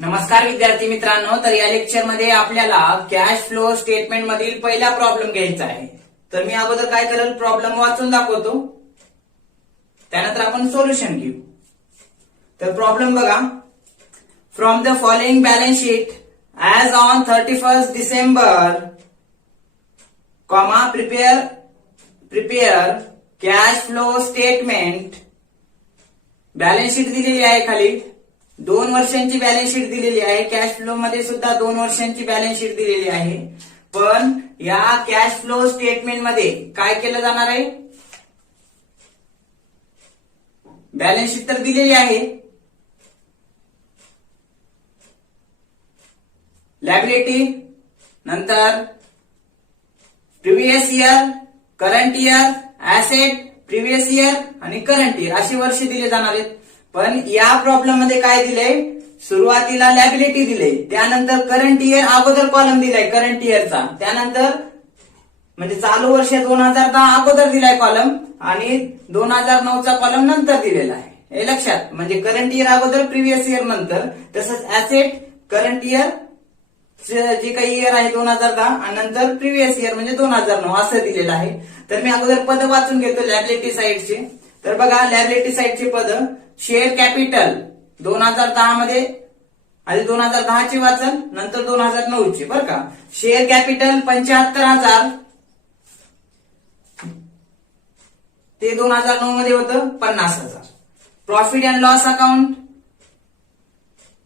नमस्कार विद्यार्थी मित्रांनो, तर या लेक्चर मध्ये आपल्याला कॅश फ्लो स्टेटमेंट मधील पहिला प्रॉब्लेम घ्यायचा आहे. तर मी अगोदर काय करेल, प्रॉब्लेम वाचून दाखवतो, त्यानंतर आपण सोल्युशन घेऊ. तर प्रॉब्लेम बघा. From the following balance sheet as on 31 December comma prepare cash flow statement. Balance sheet दिलेली आहे खाली, 2 वर्षांची बॅलन्स शीट दिलेली आहे. कॅश फ्लो मध्ये सुद्धा 2 वर्षांची बॅलन्स शीट दिलेली आहे. पण या कॅश फ्लो स्टेटमेंट मध्ये काय केलं जाणार आहे, बॅलन्स शीट तर दिलेली आहे, लायबिलिटी, नंतर previous year, current year, asset, previous year आणि करंट इयर अशी वर्ष दिले जाणार आहेत. पण या प्रॉब्लेम मध्ये काय दिलंय, सुरुवातीला लायबिलिटी दिले, त्यानंतर करंट इयर अगोदर कॉलम दिलाय करंट इयरचा, त्यानंतर म्हणजे चालू वर्ष 2010 अगोदर दिलाय कॉलम आणि 2009 चा कॉलम नंतर दिलेला आहे. हे लक्षात, म्हणजे करंट इयर अगोदर, प्रिव्हियस इयर नंतर. तसंच ऍसेट, करंट इयर जे काही इयर आहे 2010 आणि नंतर प्रिव्हियस इयर म्हणजे 2009 असं दिलेलं आहे. तर मी अगोदर पद वाचून घेतो लायबिलिटी साइडचे. तर बघा, लायबिलिटी साइडचे पद, शेअर कॅपिटल 2010 मध्ये, आधी 2010 ची वाचन, नंतर 2009 ची, बरं का. शेअर कॅपिटल 75,000 ते 2009 मध्ये होतं 50,000. प्रॉफिट अँड लॉस अकाउंट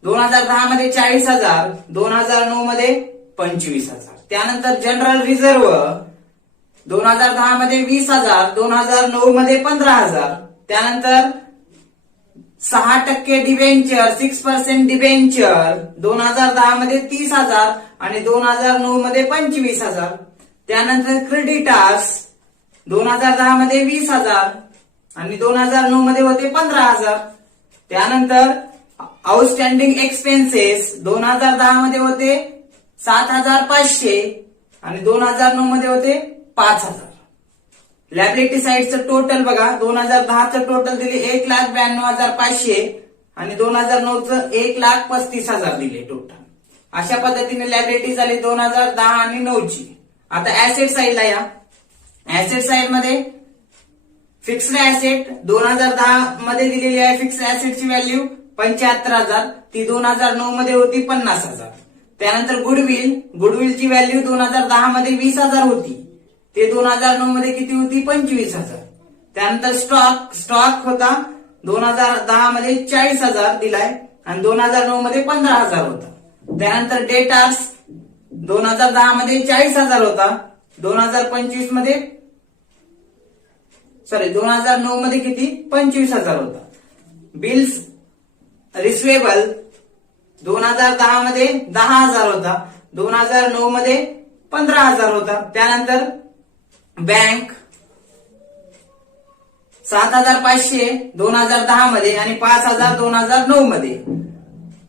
2010 मध्ये 40,000, 2009 मध्ये 25,000. त्यानंतर जनरल रिझर्व 2010 मध्ये 20,000, 2009 मध्ये 15,000. त्यानंतर 6% डिबेंचर, 6% डिबेंचर 2010 मध्ये 30,000 आणि 2009 मध्ये 25,000. त्यानंतर क्रेडिटार्स 2010 मध्ये 20,000 आणि 2009 मध्ये होते 15,000. त्यानंतर आउटस्टँडिंग एक्सपेन्सेस 2010 मध्ये होते 7,500 आणि 2009 मध्ये होते 5,000. लायबिलिटी साइडचं टोटल बघा, 2010 चं टोटल दिले 1,92,500 आणि 2009 चं 1,35,000 दिले टोटल. अशा पद्धतीने लायबिलिटी झाली 2010 आणि 9 ची. आता ऍसेट साइडला या. ऍसेट साइड मध्ये फिक्स्ड ऍसेट 2010 मध्ये दिलेली आहे. फिक्स्ड ऍसेटची व्हॅल्यू 75,000, ती 2009 मध्ये होती 50,000. त्यानंतर गुडविलची व्हॅल्यू 2010 मध्ये 20,000 होती, ते 2009 मध्ये किती होती, 25,000. त्यानंतर स्टॉक होता 2010 मध्ये 40,000 दिलाय आणि 2009 मध्ये 15,000 होता. त्यानंतर डेटार्स 2010 मध्ये 40,000 होता, 2025 मध्ये 2009 मध्ये किती, 25,000 होता. बिल्स रिसिवेबल 2010 मध्ये 10,000 होता, 2009 मध्ये 15,000 होता. त्यानंतर बँक 7,500 2010 मध्ये आणि 5,000 2009 मध्ये.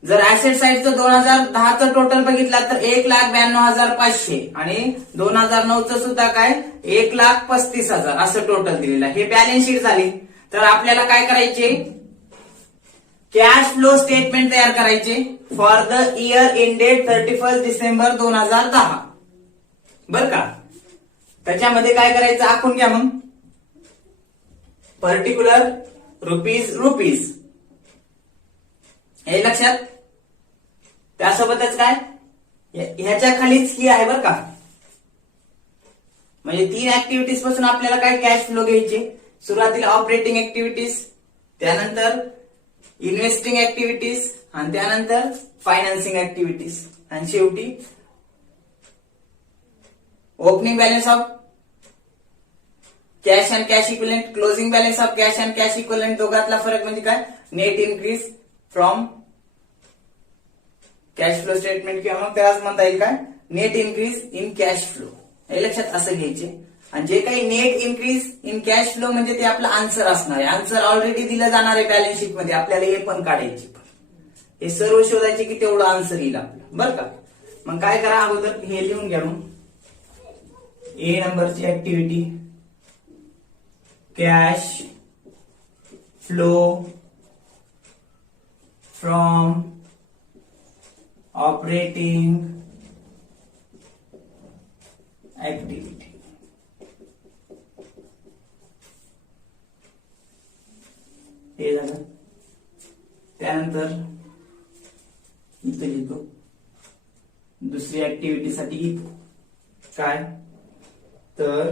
जर ऍसेट साइडचं 2010 चं टोटल बघितला तर 1,92,500 आणि 2009 चं सुद्धा काय 1,35,000 असं टोटल दिलेलं आहे. हे बॅलन्स शीट झाली. तर आपल्याला काय करायचे, कॅश फ्लो स्टेटमेंट तयार करायचे for the year ended 31 December 2010, बर का. त्याच्यामध्ये काय करायचं, आखून घ्या मग. पर्टिक्युलर रुपीज हे लक्षात. त्यासोबतच काय, ह्याच्या खालीच ही आहे बर का. म्हणजे 3 ऍक्टिव्हिटीज पासून आपल्याला काय कॅश फ्लो घ्यायचे. सुरुवातीला ऑपरेटिंग ऍक्टिव्हिटीज, त्यानंतर इन्व्हेस्टिंग ऍक्टिव्हिटीज आणि त्यानंतर फायनान्सिंग ऍक्टिव्हिटीज आणि शेवटी opening balance of cash and cash equivalent, closing balance of cash and cash equivalent. दोघातला फरक म्हणजे काय, net increase from cash flow statement, किंवा मग त्यालाच म्हणता येईल काय, net increase in cash flow. हे लक्षात असं घ्यायचे. आणि जे काही net increase in cash flow म्हणजे ते आपलं आन्सर असणार आहे. आन्सर ऑलरेडी दिलं जाणार आहे बॅलन्स शीट मध्ये, आपल्याला हे पण काढायचे. हे सर्व शोधायचे की तेवढं आन्सर येईल आपलं, बरं का. मग काय करा, अगोदर हे लिहून घ्या. मग ए नंबरची activity, cash flow from operating activity. हे झालं. त्यानंतर इथं लिहितो दुसरी ऍक्टिव्हिटी साठी इथं काय तर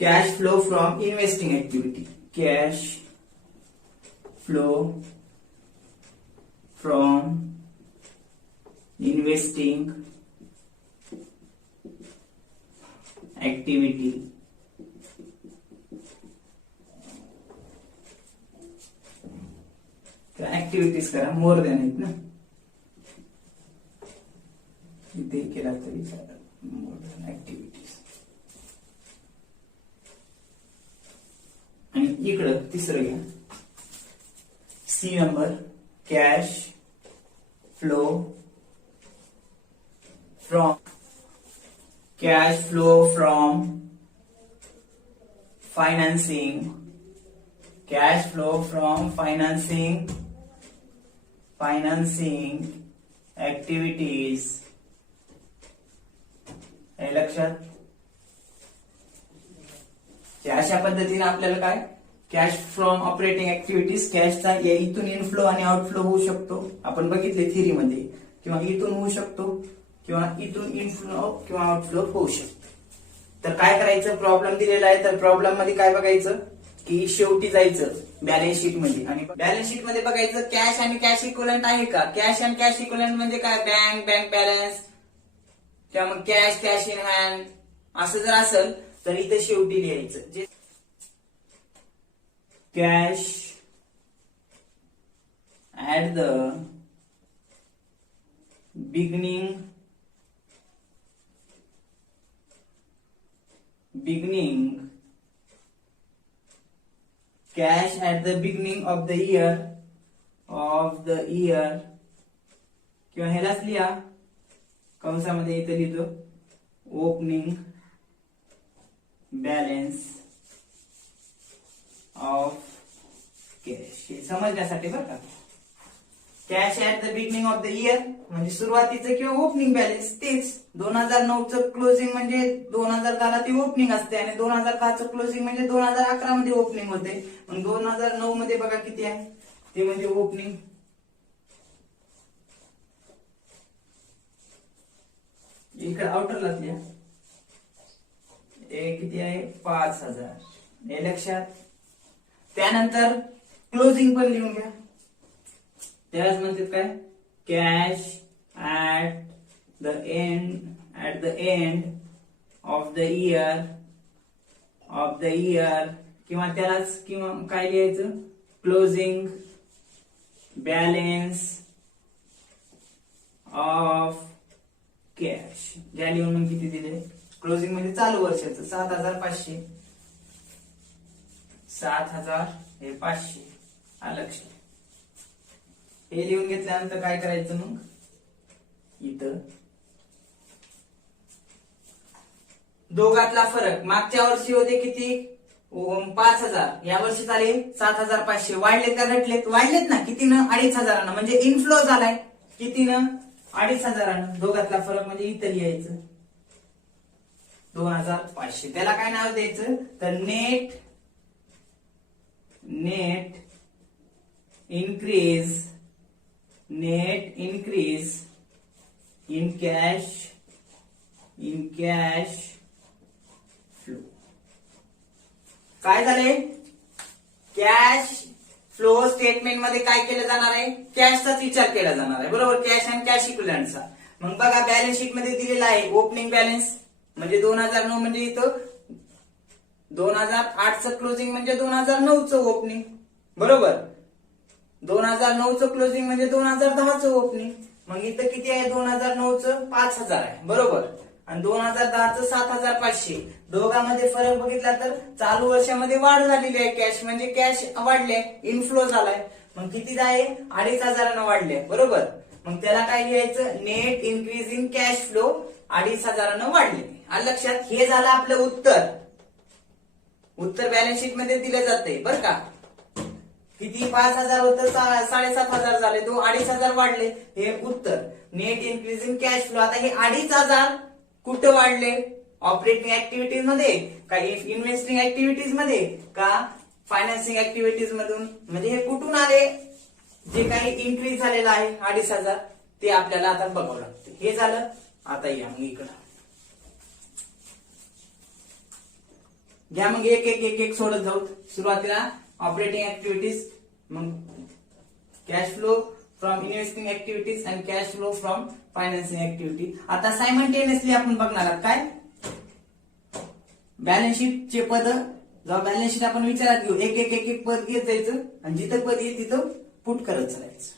cash flow from investing activity. Cash flow from investing activity activities करा मोर दॅन आहेत ना इथे केला तरी मोर दॅन ऍक्टिव्हिटीज. आणि इकडं तिसरं घ्या C number cash flow from financing cash flow from financing activities. हे लक्षात. अशा पद्धतीने आपल्याला काय कॅश फ्रॉम ऑपरेटिंग ऍक्टिव्हिटीज कॅशचा इथून इनफ्लो आणि आउटफ्लो होऊ शकतो आपण बघितले थिअरी मध्ये, किंवा इथून होऊ शकतो किंवा इथून इनफ्लो किंवा आउटफ्लो होऊ शकतो. तर काय करायचं प्रॉब्लेम दिलेला आहे तर प्रॉब्लेम मध्ये काय बघायचं की शेवटी जायचं बॅलन्स शीट मध्ये आणि बॅलन्स शीट मध्ये बघायचं कॅश आणि कॅश इक्विवलंट आहे का. कॅश आणि कॅश इक्विवलंट म्हणजे काय बँक बॅलन्स किंवा मग कॅश इन हँड असं जर असेल तर इथे शेवटी लिहायचं जे cash at the beginning cash at the beginning of the year किंवा ह्यालाच लिहा कंसामध्ये इथे लिहितो ओपनिंग बॅलन्स ऑफ कॅश. हे समजण्यासाठी बरं का. Cash at the beginning of the year म्हणजे सुरुवातीचं किंवा ओपनिंग बॅलन्स तेच 2009चं क्लोजिंग म्हणजे 2010ला ती ओपनिंग असते आणि 2010चं क्लोजिंग म्हणजे 2011 मध्ये ओपनिंग होते. मग 2009 मध्ये बघा किती आहे ते म्हणजे ओपनिंग इकडे आउटरलाच लिहा किती आहे 5000 हे लक्षात. त्यानंतर क्लोजिंग पण लिहून घ्या त्यालाच म्हणतात काय cash at the end of the year किंवा त्यालाच किंवा काय लिहायचं क्लोजिंग बॅलन्स ऑफ कॅश. ज्या लिहून मग किती दिले क्लोजिंग म्हणजे चालू वर्षाचं 7500 हे 500 लक्षात. हे लिहून घेतल्यानंतर काय करायचं मग इथं दोघातला फरक मागच्या वर्षी होते किती 5000 या वर्षी झाले 7500 वाढलेत का घटलेत वाढलेत ना कितीनं 2500 म्हणजे इनफ्लो झालाय कितीनं 2500 दोघातला फरक म्हणजे इथं लिहायचं 2500. त्याला काय नाव द्यायचं तर net increase in cash flow. काय झाले कॅश फ्लो स्टेटमेंट मध्ये काय केलं जाणार आहे कॅशचाच विचार केला जाणार आहे बरोबर कॅश आणि कॅश इक्विवलंटचा. मग बघा बॅलन्स शीट मध्ये दिलेला आहे ओपनिंग बॅलन्स म्हणजे 2009 म्हणजे इथं 2008चं क्लोजिंग म्हणजे 2009चं ओपनिंग बरोबर 2009चं क्लोजिंग म्हणजे 2010चं ओपनिंग. मग इथं किती आहे 2009चं 5000 आहे बरोबर आणि 2010चं 7500. दोघांमध्ये फरक बघितला तर चालू वर्षामध्ये वाढ झालेली आहे कॅश म्हणजे कॅश वाढले इनफ्लो झालाय मग किती आहे 2500 वाढले बरोबर. मग त्याला काय लिहायचं net increase in cash flow 2500 वाढले. लक्षात. हे झालं आपलं उत्तर बॅलन्स शीट मध्ये दिलं जाते बरं का. किती 5,000 होतं 7,500 झाले, तो 2,500 वाढले, हे उत्तर. Net increase in cash flow. आता हे 2,500 कुठं वाढले? ऑपरेटिंग ऍक्टिव्हिटीज मध्ये का इन्व्हेस्टिंग ऍक्टिव्हिटीज मध्ये का फायनान्सिंग ऍक्टिव्हिटीज मधून? म्हणजे हे कुठून आले? जे काही इन्क्रीज झालेलं आहे 2,500 ते आपल्याला आता बघावं लागते. हे झालं. आता या मग इकडं घ्या, मग एक एक एक एक सोडत जाऊ. सुरुवातीला ऑपरेटिंग ऍक्टिव्हिटीज, मग cash flow from investing activities and cash flow from financing activity. आता सायमल्टेनियसली आपण बघणार आहोत काय? बॅलन्स शीट चे पद. जेव्हा बॅलन्स शीट आपण विचारात घेऊ, एक एक एक एक पद घेत जायचं आणि जिथं पद येईल तिथं पुट करत चालायचं.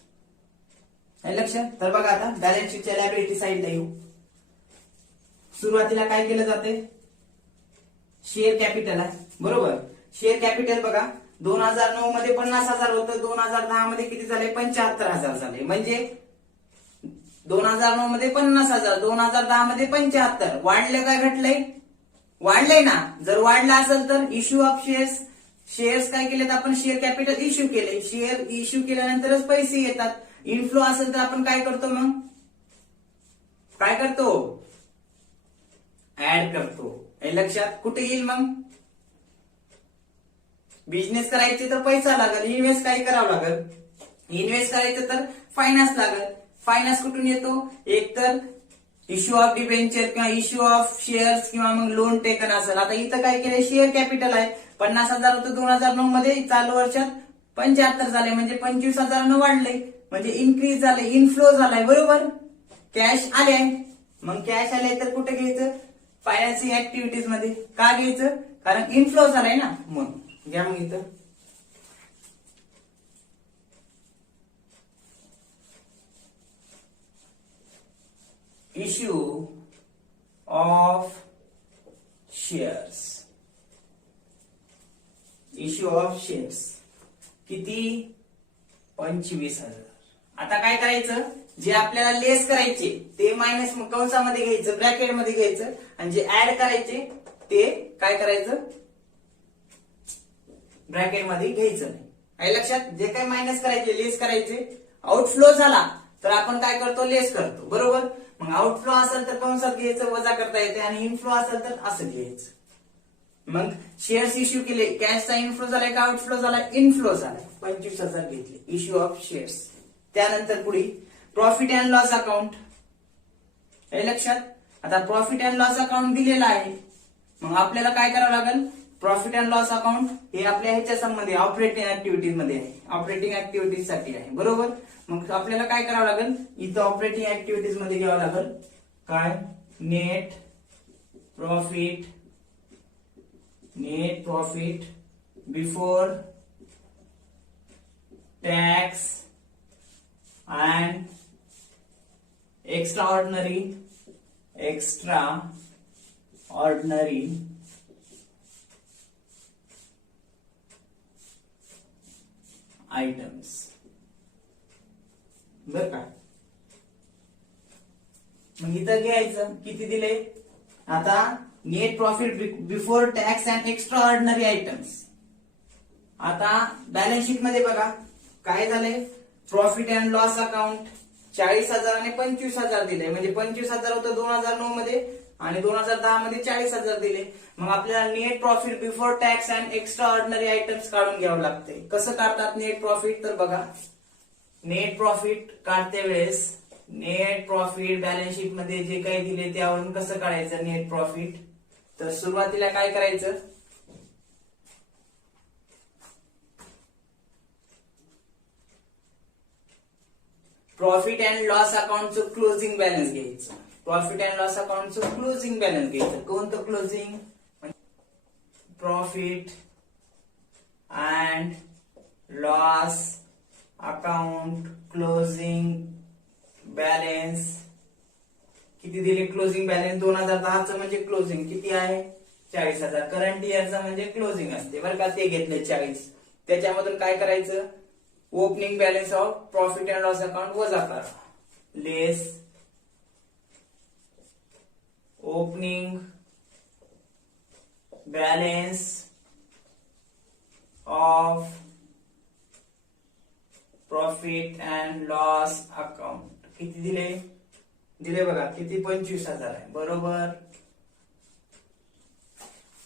आहे लक्षात? तर बघा आता बॅलन्स शीटच्या लायबिलिटी साईडला येऊ. सुरुवातीला काय केलं जाते? शेअर कॅपिटल आहे, बरोबर. शेअर कॅपिटल बघा, 2009 मध्ये 50,000 होतं, 2010 मध्ये किती झाले? 75,000 झाले. म्हणजे 2009 मध्ये 50,000, 2010 मध्ये 75. वाढले काय घटलंय? वाढलंय ना. जर वाढलं असेल तर इश्यू ऑफ शेअर्स. शेअर्स काय केलेत आपण? शेअर कॅपिटल इश्यू केले. शेअर इश्यू केल्यानंतरच पैसे येतात. इनफ्लो असेल तर आपण काय करतो? मग काय करतो? ऍड करतो. हे लक्षात? कुठे येईल मग? बिझनेस करायचे तर पैसा लागेल, इन्व्हेस्ट काही करावं लागेल. इन्व्हेस्ट करायचं तर फायनान्स लागेल. फायनान्स कुठून येतो? एक तर इश्यू ऑफ डिबेंचर किंवा इश्यू ऑफ शेअर्स किंवा मग लोन टेकन असेल. आता इथं काय केलंय? शेअर कॅपिटल आहे, 50,000 होतं 2009 मध्ये, चालू वर्षात 75 झाले, म्हणजे 25,000 वाढले, म्हणजे इन्क्रीज झाले, इनफ्लो झालाय, बरोबर. कॅश आले. मग कॅश आले तर कुठे घ्यायचं? फायनान्सिंग ऍक्टिव्हिटीज मध्ये. का घ्यायचं? कारण इनफ्लो झालाय ना. म्हणून घ्या मग इथं issue of shares. Issue of shares किती? 25,000. आता काय करायचं? जे आपल्याला लेस करायचे ते मायनस कंसामध्ये घ्यायचं, ब्रॅकेट मध्ये घ्यायचं, आणि जे ऍड करायचे ते काय करायचं? ब्रॅकेट मध्ये घ्यायचं नाही. आहे लक्षात? जे काही मायनस करायचे, लेस करायचे. आउटफ्लो झाला तर आपण काय करतो? लेस करतो, बरोबर. मग आउटफ्लो असेल तर कंसात घ्यायचं, वजा करता येते, आणि इनफ्लो असेल तर असं घ्यायचं. मग शेअर्स इश्यू केले, कॅशचा इनफ्लो झालाय का आउटफ्लो झालाय? इनफ्लो झालाय. 25,000 घेतले, इश्यू ऑफ शेअर्स. त्यानंतर पुढे प्रॉफिट अँड लॉस अकाउंट. हे लक्षात? आता प्रॉफिट अँड लॉस अकाउंट दिलेला आहे, मग आपल्याला काय करावं लागेल? प्रॉफिट अँड लॉस अकाउंट हे आपल्या ह्याच्या संबंधी ऑपरेटिंग ऍक्टिव्हिटीज मध्ये आहे, ऑपरेटिंग ऍक्टिव्हिटीज साठी आहे, बरोबर. मग आपल्याला काय करावं लागेल? इथं ऑपरेटिंग ऍक्टिव्हिटीज मध्ये घ्यावं लागेल काय? Net profit before tax and extraordinary items. बर का? मग इथं घ्यायचं किती दिले? आता net profit before tax and extraordinary items. आता बॅलन्स शीट मध्ये बघा काय झालंय? प्रॉफिट अँड लॉस अकाउंट 40,000 आणि 25,000 दिले, म्हणजे 25,000 होतं 2009 मध्ये, आणि 2010 मध्ये 40,000 दिले. मग आपल्याला net profit before tax and extraordinary items काढून घ्यावं लागते. कसं काढतात नेट प्रॉफिट? तर बघा, नेट प्रॉफिट काढते वेळेस नेट प्रॉफिट बॅलन्स शीट मध्ये जे काही दिले त्यावरून कसं काढायचं नेट प्रॉफिट? तर सुरुवातीला काय करायचं? प्रॉफिट अँड लॉस अकाउंटचं क्लोजिंग बॅलन्स घ्यायचं. प्रॉफिट अँड लॉस अकाउंटचं क्लोजिंग बॅलन्स घ्यायचं. कोणतं closing? Profit and loss account closing balance किती दिले? क्लोजिंग बॅलन्स 2010चं म्हणजे क्लोजिंग किती आहे? 40,000. करंट इयरचं म्हणजे क्लोजिंग असते, बरं का. ते घेतले 40. त्याच्यामधून काय करायचं? Opening balance of profit and loss account वजा करा, less opening balance of profit and loss account किती दिले बघा, किती 25,000 आहे बरोबर.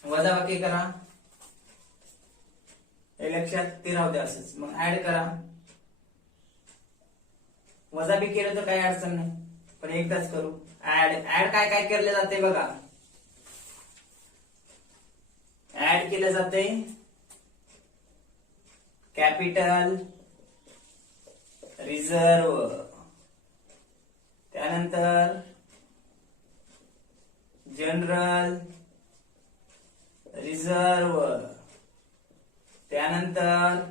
वजाबाकी करा, हे लक्षात ते राहू द्या असंच. मग ऍड करा, वजाबाकी केलं तर काही अडचण नाही, पण एकदाच करू. ऍड काय काय केले जाते बघा. ऍड केलं जाते कॅपिटल, रिझर्व, त्यानंतर जनरल रिझर्व, त्यानंतर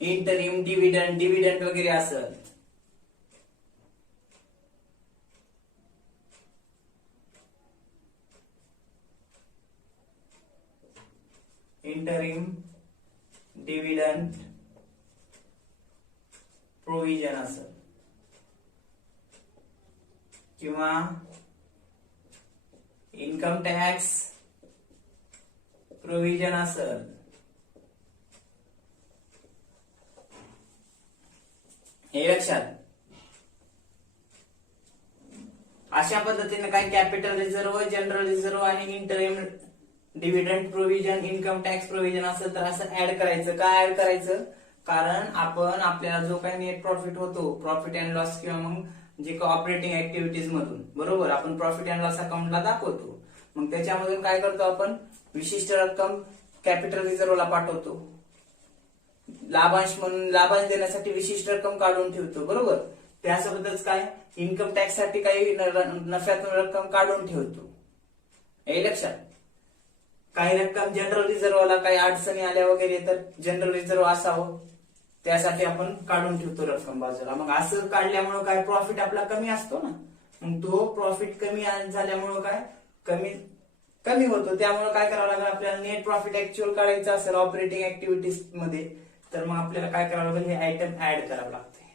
इंटरिम डिव्हिडंड वगैरे असं. इंटरिम डिव्हिडंड प्रोव्हिजन असं, किंवा इन्कम टॅक्स प्रोव्हिजन असेल. हे लक्षात. अशा पद्धतीने काय कॅपिटल रिझर्व, जनरल रिझर्व आणि interim dividend provision, income tax provision असेल तर असं ऍड करायचं. काय ऍड करायचं? कारण आपण आपल्याला जो काही नेट प्रॉफिट होतो, प्रॉफिट अँड लॉस किंवा मग जे काही ऑपरेटिंग ऍक्टिव्हिटीज मधून बरोबर आपण प्रॉफिट अँड लॉस अकाउंटला दाखवतो. मग त्याच्यामधून काय करतो आपण, विशिष्ट रक्कम कॅपिटल रिझर्वला पाठवतो. लाभांश म्हणून लाभांश देण्यासाठी विशिष्ट रक्कम काढून ठेवतो बरोबर. त्यासोबतच काय इन्कम टॅक्स साठी काही नफ्यातून रक्कम काढून ठेवतो. हे लक्षात. काही रक्कम जनरल रिझर्वला काही अडचणी आल्या वगैरे तर जनरल रिझर्व असावं, त्यासाठी आपण काढून ठेवतो रक्कम बाजूला. मग असं काढल्यामुळे काय प्रॉफिट आपला कमी असतो ना, मग तो प्रॉफिट कमी झाल्यामुळे काय कमी होतो. त्यामुळे काय करावं लागेल आपल्याला, नेट प्रॉफिट ऍक्च्युअल काढायचं असेल ऑपरेटिंग ऍक्टिव्हिटीज मध्ये तर मग आपल्याला काय करावं लागेल, हे आयटम ऍड करावं लागते.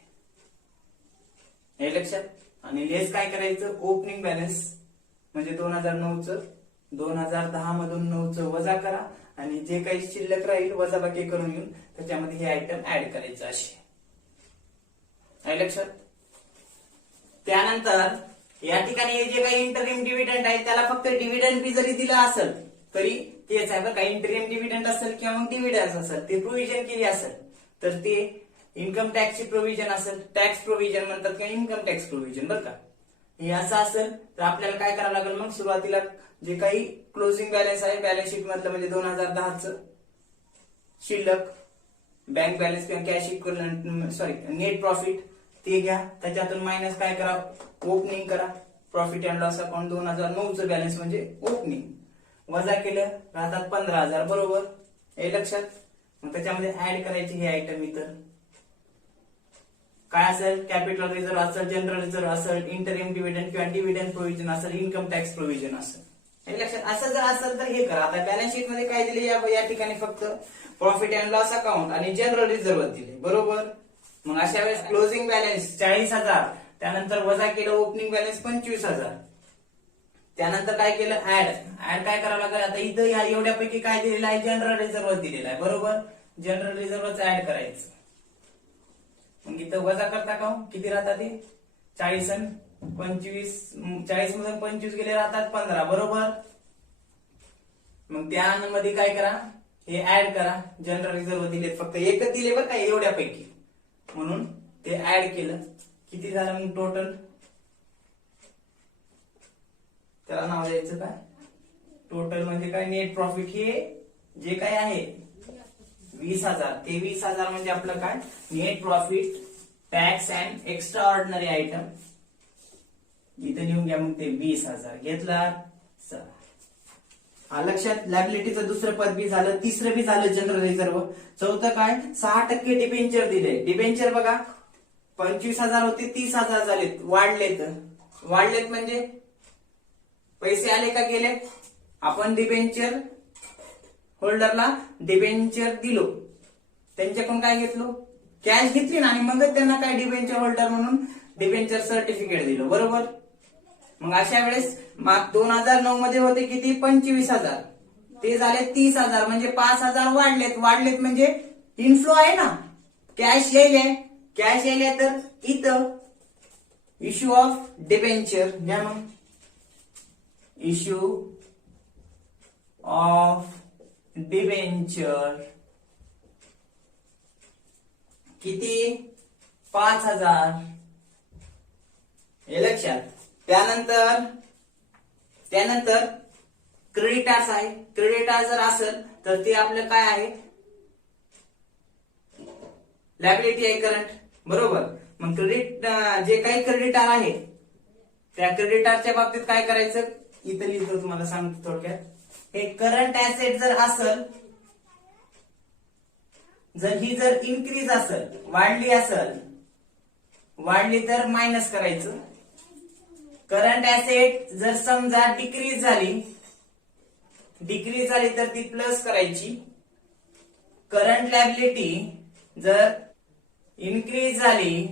हे लक्षात. आणि लेस काय करायचं, ओपनिंग बॅलन्स म्हणजे 2009चं 2010 मधून 9चं वजा करा आणि जे काही शिल्लक राहील वजाबाकी करून येऊन त्याच्यामध्ये हे आयटम ऍड करायचं असे. हे लक्षात. त्यानंतर या ठिकाणी हे जे काही इंटरिम डिव्हिडंड आहे त्याला फक्त डिव्हिडंड बी जरी दिला असेल तरी तेच आहे बरं का. इंटरिम डिव्हिडंड असेल किंवा मग डिव्हिडंड असेल ते प्रोव्हिजन केली असेल तर ते इन्कम टॅक्सची प्रोव्हिजन असेल, टॅक्स प्रोव्हिजन म्हणतात किंवा इन्कम टॅक्स प्रोव्हिजन बरं का. हे असं असेल तर आपल्याला काय करावं लागेल, मग सुरुवातीला जे काही क्लोजिंग बॅलन्स आहे बॅलन्स शीट मधलं म्हणजे 2010चं शिल्लक, बँक बॅलन्स किंवा कॅश इक्विव्हलंट नेट प्रॉफिट ते घ्या. त्याच्यातून मायनस काय करा, ओपनिंग करा. प्रॉफिट अँड लॉस अकाउंट 2009चं बॅलन्स म्हणजे ओपनिंग, वजा केलं राहतात 15,000 बरोबर. हे लक्षात. मग त्याच्यामध्ये ऍड करायचे हे आयटम इथं काय असेल, कॅपिटल रिझर्व असेल, जनरल रिझर्व असेल, इंटरिम डिव्हिडंड किंवा डिव्हिडंड प्रोव्हिजन असेल, इन्कम टॅक्स प्रोव्हिजन असेल. हे लक्षात. असं जर असेल तर हे करा. आता बॅलन्स शीट मध्ये काय दिले या ठिकाणी फक्त प्रॉफिट अँड लॉस अकाउंट आणि जनरल रिझर्व दिले बरोबर. मग अशा वेळेस क्लोजिंग बॅलन्स 40,000, त्यानंतर वजा केलं ओपनिंग बॅलन्स 25,000, त्यानंतर काय केलं ऍड काय करावं लागेल. आता इथं या एवढ्यापैकी काय दिलेलं आहे, जनरल रिझर्व दिलेला आहे बरोबर. जनरल रिझर्वच ऍड करायचं. मग इथं वजा करता का किती राहतात ते 40 आणि 25, 40 मधून 25 गेले राहतात 15 बरोबर. मग त्यामध्ये काय करा, हे ऍड करा. जनरल रिझर्व दिलेत फक्त एकच दिले बरं का एवढ्यापैकी, म्हणून ते ऍड केलं. किती झालं मग टोटल, त्याला नाव द्यायचं काय, टोटल म्हणजे काय नेट प्रॉफिट हे जे काय आहे 20,000. ते 20,000 म्हणजे आपलं काय net profit tax and extra ordinary item. इथं लिहून घ्या मग ते 20,000 घेतला. लक्षात. लायबिलिटीचं दुसरं पद बी झालं, तिसरं बी झालं जनरल रिझर्व. चौथं काय 6% डिबेंचर दिले. डिबेंचर बघा 25,000 होते 30,000 झालेत, वाढलेत म्हणजे पैसे आले का गेले. आपण डिबेंचर होल्डरला डिबेंचर दिलो, त्यांच्याकडून काय घेतलो, कॅश घेतली ना, आणि मग त्यांना काय डिबेंचर होल्डर म्हणून डिबेंचर सर्टिफिकेट दिलं बरोबर. मग अशा वेळेस 2009 मध्ये होते किती 25,000, ते झाले 30,000 म्हणजे 5,000 वाढलेत म्हणजे इनफ्लो आहे ना, कॅश येईल तर इथं इश्यू ऑफ डिबेंचर घ्या मग, इश्यू ऑफ डिबेंचर किती 5,000 हे लक्षात. त्यानंतर क्रेडिटार्स आहे. क्रेडिटार जर असेल तर ते आपलं काय आहे, लायबिलिटी आहे करंट, बरोबर. मग जे काही क्रेडिटार आहे त्या क्रेडिटारच्या बाबतीत काय करायचं, इथं लिहितो तुम्हाला सांगतो थोडक्यात. हे करंट ऍसेट जर असेल, जर ही जर इन्क्रीज असेल, वाढली तर मायनस करायचं. करंट ऍसेट जर समजा डिक्रीज झाली तर ती प्लस करायची. करंट लायबिलिटी जर इन्क्रीज झाली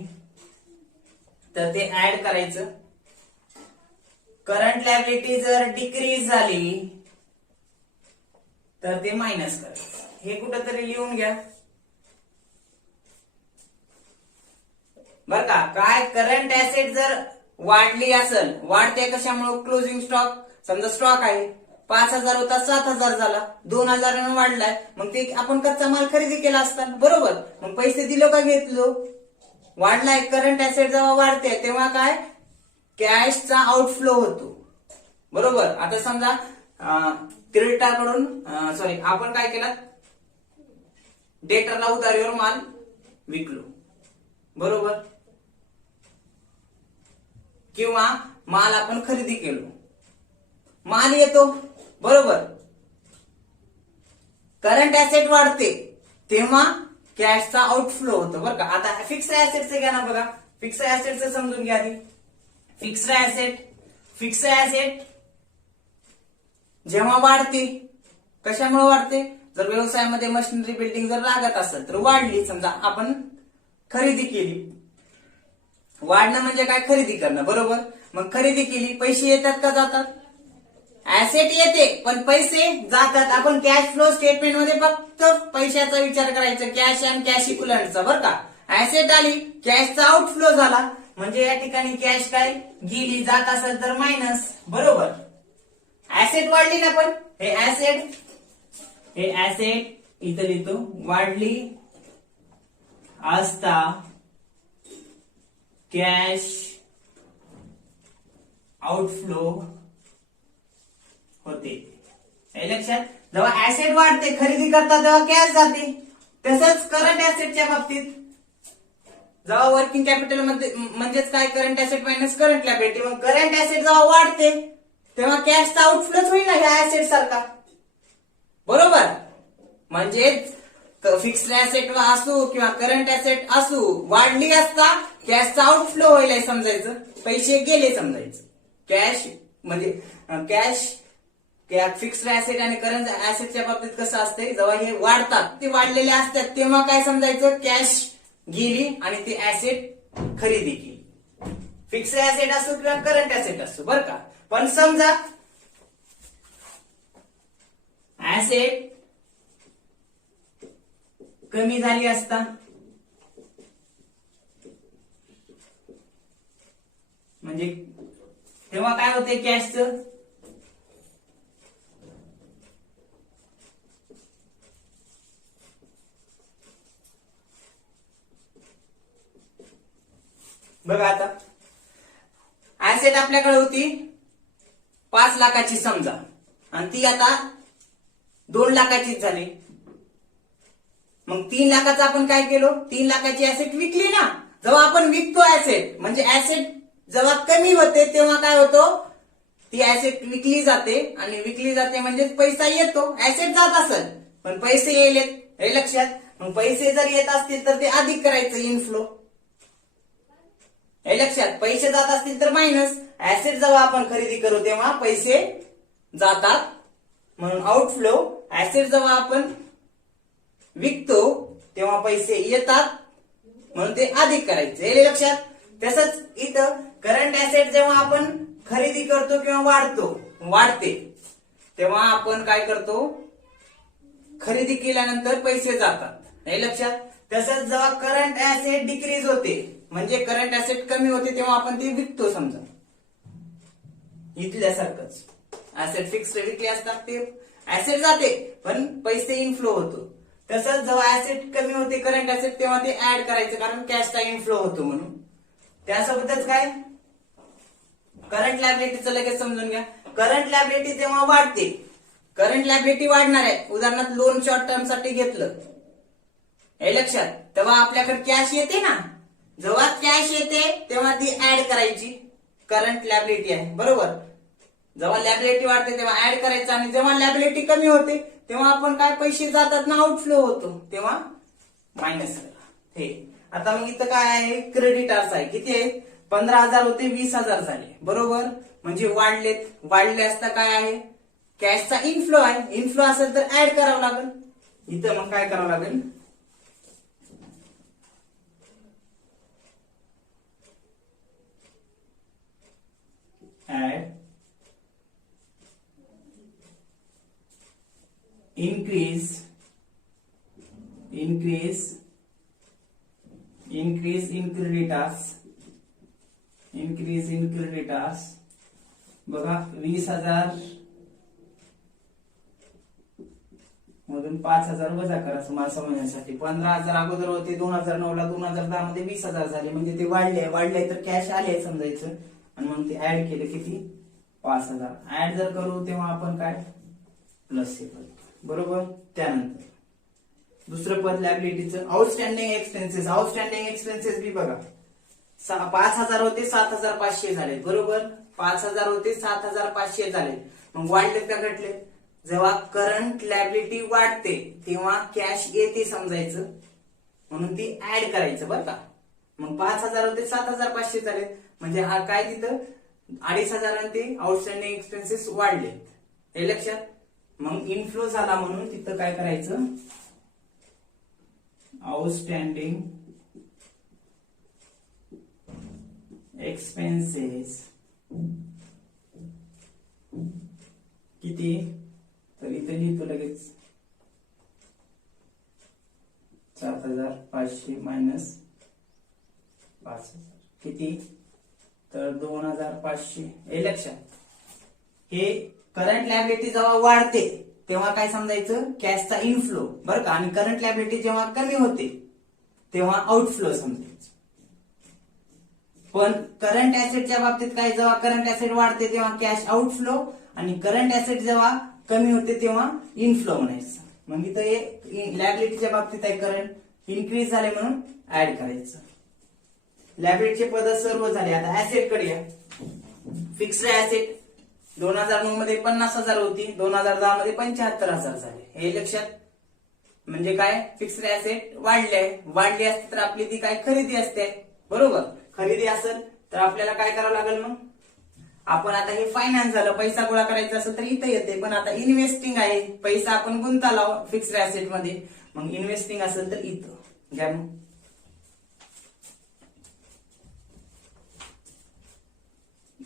तर ते ऍड करायचं. करंट लायबिलिटी जर डिक्रीज झाली तर ते मायनस करायचं. हे कुठंतरी लिहून घ्या बर का. काय करंट ऍसेट जर वाढली असेल, वाढते कशामुळे, क्लोजिंग स्टॉक, समजा स्टॉक आहे 5,000 होता 7,000 झाला, 2,000 वाढलाय, मग ते आपण कच्चा माल खरेदी केला असता, बरोबर. मग पैसे दिलो का घेतलो, वाढलाय. करंट ऍसेट जेव्हा वाढते तेव्हा काय, कॅशचा आउटफ्लो होतो, बरोबर. आता समजा क्रेडिटारकडून आपण काय केलं, डेटरला उधारीवर माल विकलो, बरोबर, किंवा माल आपण खरेदी केलो, माल येतो, बरोबर. करंट ऍसेट वाढते तेव्हा कॅशचा आउटफ्लो होतो, बरं का. आता फिक्स्ड ऍसेटचं घ्या ना बघा, फिक्स्ड ऍसेटचं समजून घ्या आधी. फिक्स्ड ऍसेट जेव्हा वाढते, कशामुळे वाढते, जर व्यवसायामध्ये मशिनरी बिल्डिंग जर लागत असेल तर वाढली, समजा आपण खरेदी केली. वाढणं म्हणजे काय, खरेदी करणं, बरोबर. मग खरेदी केली, पैसे येतात का जातात, ऍसेट येते पण पैसे जातात. आपण कॅश फ्लो स्टेटमेंट मध्ये फक्त पैशाचा विचार करायचा, कॅश अँड कॅश इक्विवलंटचा, बरं का. ऍसेट आली, कॅशचा आउटफ्लो झाला, म्हणजे या ठिकाणी कॅश काय गेली, जात असेल तर मायनस, बरोबर. ऍसेट वाढली ना, पण हे ऍसेट इथं लिहितो, वाढली असता कॅश आउटफ्लो होते, हे लक्षात. जेव्हा ऍसेट वाढते, खरेदी करता तेव्हा कॅश जाते. तसंच करंट ऍसेटच्या बाबतीत जेव्हा वर्किंग कॅपिटल मध्ये म्हणजेच काय, current asset minus current liability. मग करंट ऍसेट जेव्हा वाढते तेव्हा कॅशचा आउटफ्लोच होईल ना ह्या ऍसेट सारखा, बरोबर. म्हणजेच फिक्स्ड ऍसेट असू किंवा करंट ऍसेट असू, वाढली असता कॅशचा आउटफ्लो होईल समजायचं, पैसे गेले समजायचं. कॅश म्हणजे कॅश फिक्स्ड ऍसेट आणि करंट ऍसेटच्या बाबतीत कसं असते, जेव्हा हे वाढतात, ते वाढलेले असतात तेव्हा काय समजायचं, कॅश गेली आणि ते ऍसेट खरेदी केली. फिक्स्ड ऍसेट असो किंवा करंट ऍसेट असो, बरं का. पण समजा ऍसेट कमी झाली असता, म्हणजे तेव्हा काय होते, कॅशचं बघा. आता ऍसेट आपल्याकडे होती 5 लाखाची समजा, आणि ती आता 2 लाखाचीच झाली. मग 3 लाखाचा आपण काय केलो, 3 लाखाची ऍसेट विकली ना. जेव्हा आपण विकतो ऍसेट, म्हणजे ऍसेट जेव्हा कमी होते तेव्हा काय होतो, ती ऍसेट विकली जाते, आणि विकली जाते म्हणजे पैसा येतो. ऍसेट जात असेल पण पैसे येलेत, हे लक्षात. मग पैसे जर येत असतील तर ते अधिक करायचं, इनफ्लो, हे लक्षात. पैसे जात असतील तर मायनस. ऍसेट जेव्हा आपण खरेदी करू तेव्हा पैसे जातात म्हणून आउटफ्लो. ऍसेट जेव्हा आपण विकतो तेव्हा पैसे येतात म्हणून ते अधिक करायचे, हे लक्षात. तसंच इथं करंट ऍसेट जेव्हा आपण खरेदी करतो किंवा वाढते तेव्हा आपण काय करतो, खरेदी केल्यानंतर पैसे जातात, हे लक्षात. तसंच जेव्हा करंट ऍसेट डिक्रीज होते, म्हणजे करंट ऍसेट कमी होते, तेव्हा आपण ते विकतो. समजा इथल्यासारखंच ऍसेट फिक्स्ड विकले असतात, ते ऍसेट जाते पण पैसे इनफ्लो होतो. तसंच जेव्हा ऍसेट कमी होते करंट ऍसेट, तेव्हा ते ऍड करायचं, कारण कॅशचा इनफ्लो होतो म्हणून. त्यासोबतच काय, करंट लायबिलिटीचं लगेच समजून घ्या. करंट लायबिलिटी जेव्हा वाढते, करंट लायबिलिटी वाढणार आहे, उदाहरणार्थ लोन शॉर्ट टर्म साठी घेतलं, हे लक्षात, तेव्हा आपल्याकडे कॅश येते ना. जेव्हा कॅश येते तेव्हा ती ऍड करायची, करंट लायबिलिटी आहे, बरोबर. जेव्हा लायबिलिटी वाढते तेव्हा ऍड करायचं, आणि जेव्हा लायबिलिटी कमी होते तेव्हा आपण काय, पैसे जातात ना, आउटफ्लो होतो, तेव्हा मायनस करा. हे आता मग इथं काय आहे, क्रेडिटर्स आहे. किती आहे, 15,000 होते 20,000 झाले, बरोबर. म्हणजे वाढलेत, वाढले असता काय आहे, कॅशचा इनफ्लो आहे. इनफ्लो असेल तर ऍड करावं लागेल. इथं मग काय करावं लागेल, ऍड increase in creditors, बघा 20,000 मधून 5,000 वजा करा तुम्हाला समजण्यासाठी. 15,000 अगोदर होते 2009 ला, 2010 मध्ये 20,000 झाले, म्हणजे ते वाढले तर कॅश आले समजायचं, आणि मग ते ऍड केले, किती, 5,000. ऍड जर करू तेव्हा आपण काय, प्लस हे पद, बरोबर. त्यानंतर दुसरं पद लायबिलिटीचं, आउटस्टँडिंग एक्सपेन्सेस. आउटस्टँडिंग एक्सपेन्सेस बी बघा, 5,000 होते 7,500 झाले, बरोबर. 5,000 होते 7,500 झाले, मग वाढलेत का घटले. जेव्हा करंट लायबिलिटी वाढते तेव्हा कॅश येते समजायचं, म्हणून ती ऍड करायचं, बरं का. मग 5,000 होते 7,500 झाले, म्हणजे हा काय, तिथं 2,500 ते आउटस्टँडिंग एक्सपेन्सेस वाढले, हे लक्षात. मग इनफ्लो झाला म्हणून तिथं काय करायचं, आउटस्टँडिंग एक्सपेन्सेस किती, तर इथे लिहितो लगेच, 7,500 मायनस 5,000 किती, तर 2,500, हे लक्षात. हे करंट लायबिलिटी जेव्हा वाढते तेव्हा काय समजायचं, कॅशचा इनफ्लो, बरं का. आणि करंट लायबिलिटी जेव्हा कमी होते तेव्हा आउटफ्लो समजायचं. पण करंट ऍसेटच्या बाबतीत काय, जेव्हा करंट ऍसेट वाढते तेव्हा कॅश आउटफ्लो, आणि करंट ऍसेट जेव्हा कमी होते तेव्हा इनफ्लो म्हणायचं. मग इथं हे लायबिलिटीच्या बाबतीत आहे, करंट इन्क्रीज झाले म्हणून ऍड करायचं. लायबिलिटीचे पद सर्व झाले. आता ऍसेट कडे या. फिक्स्ड ऍसेट 2009 मध्ये 50,000 होती, 2010 मध्ये 75,000 झाले, हे लक्षात. म्हणजे काय, फिक्स्ड ऍसेट वाढली असते तर आपली ती काय, खरेदी असते, बरोबर. खरेदी असेल तर आपल्याला काय करावं लागेल, मग आपण आता हे फायनान्स झालं, पैसा गोळा करायचा असेल तर इथं येते. पण आता इन्व्हेस्टिंग आहे, पैसा आपण गुंताला फिक्स्ड ऍसेट मध्ये, मग इन्व्हेस्टिंग असेल तर इथं घ्या. मग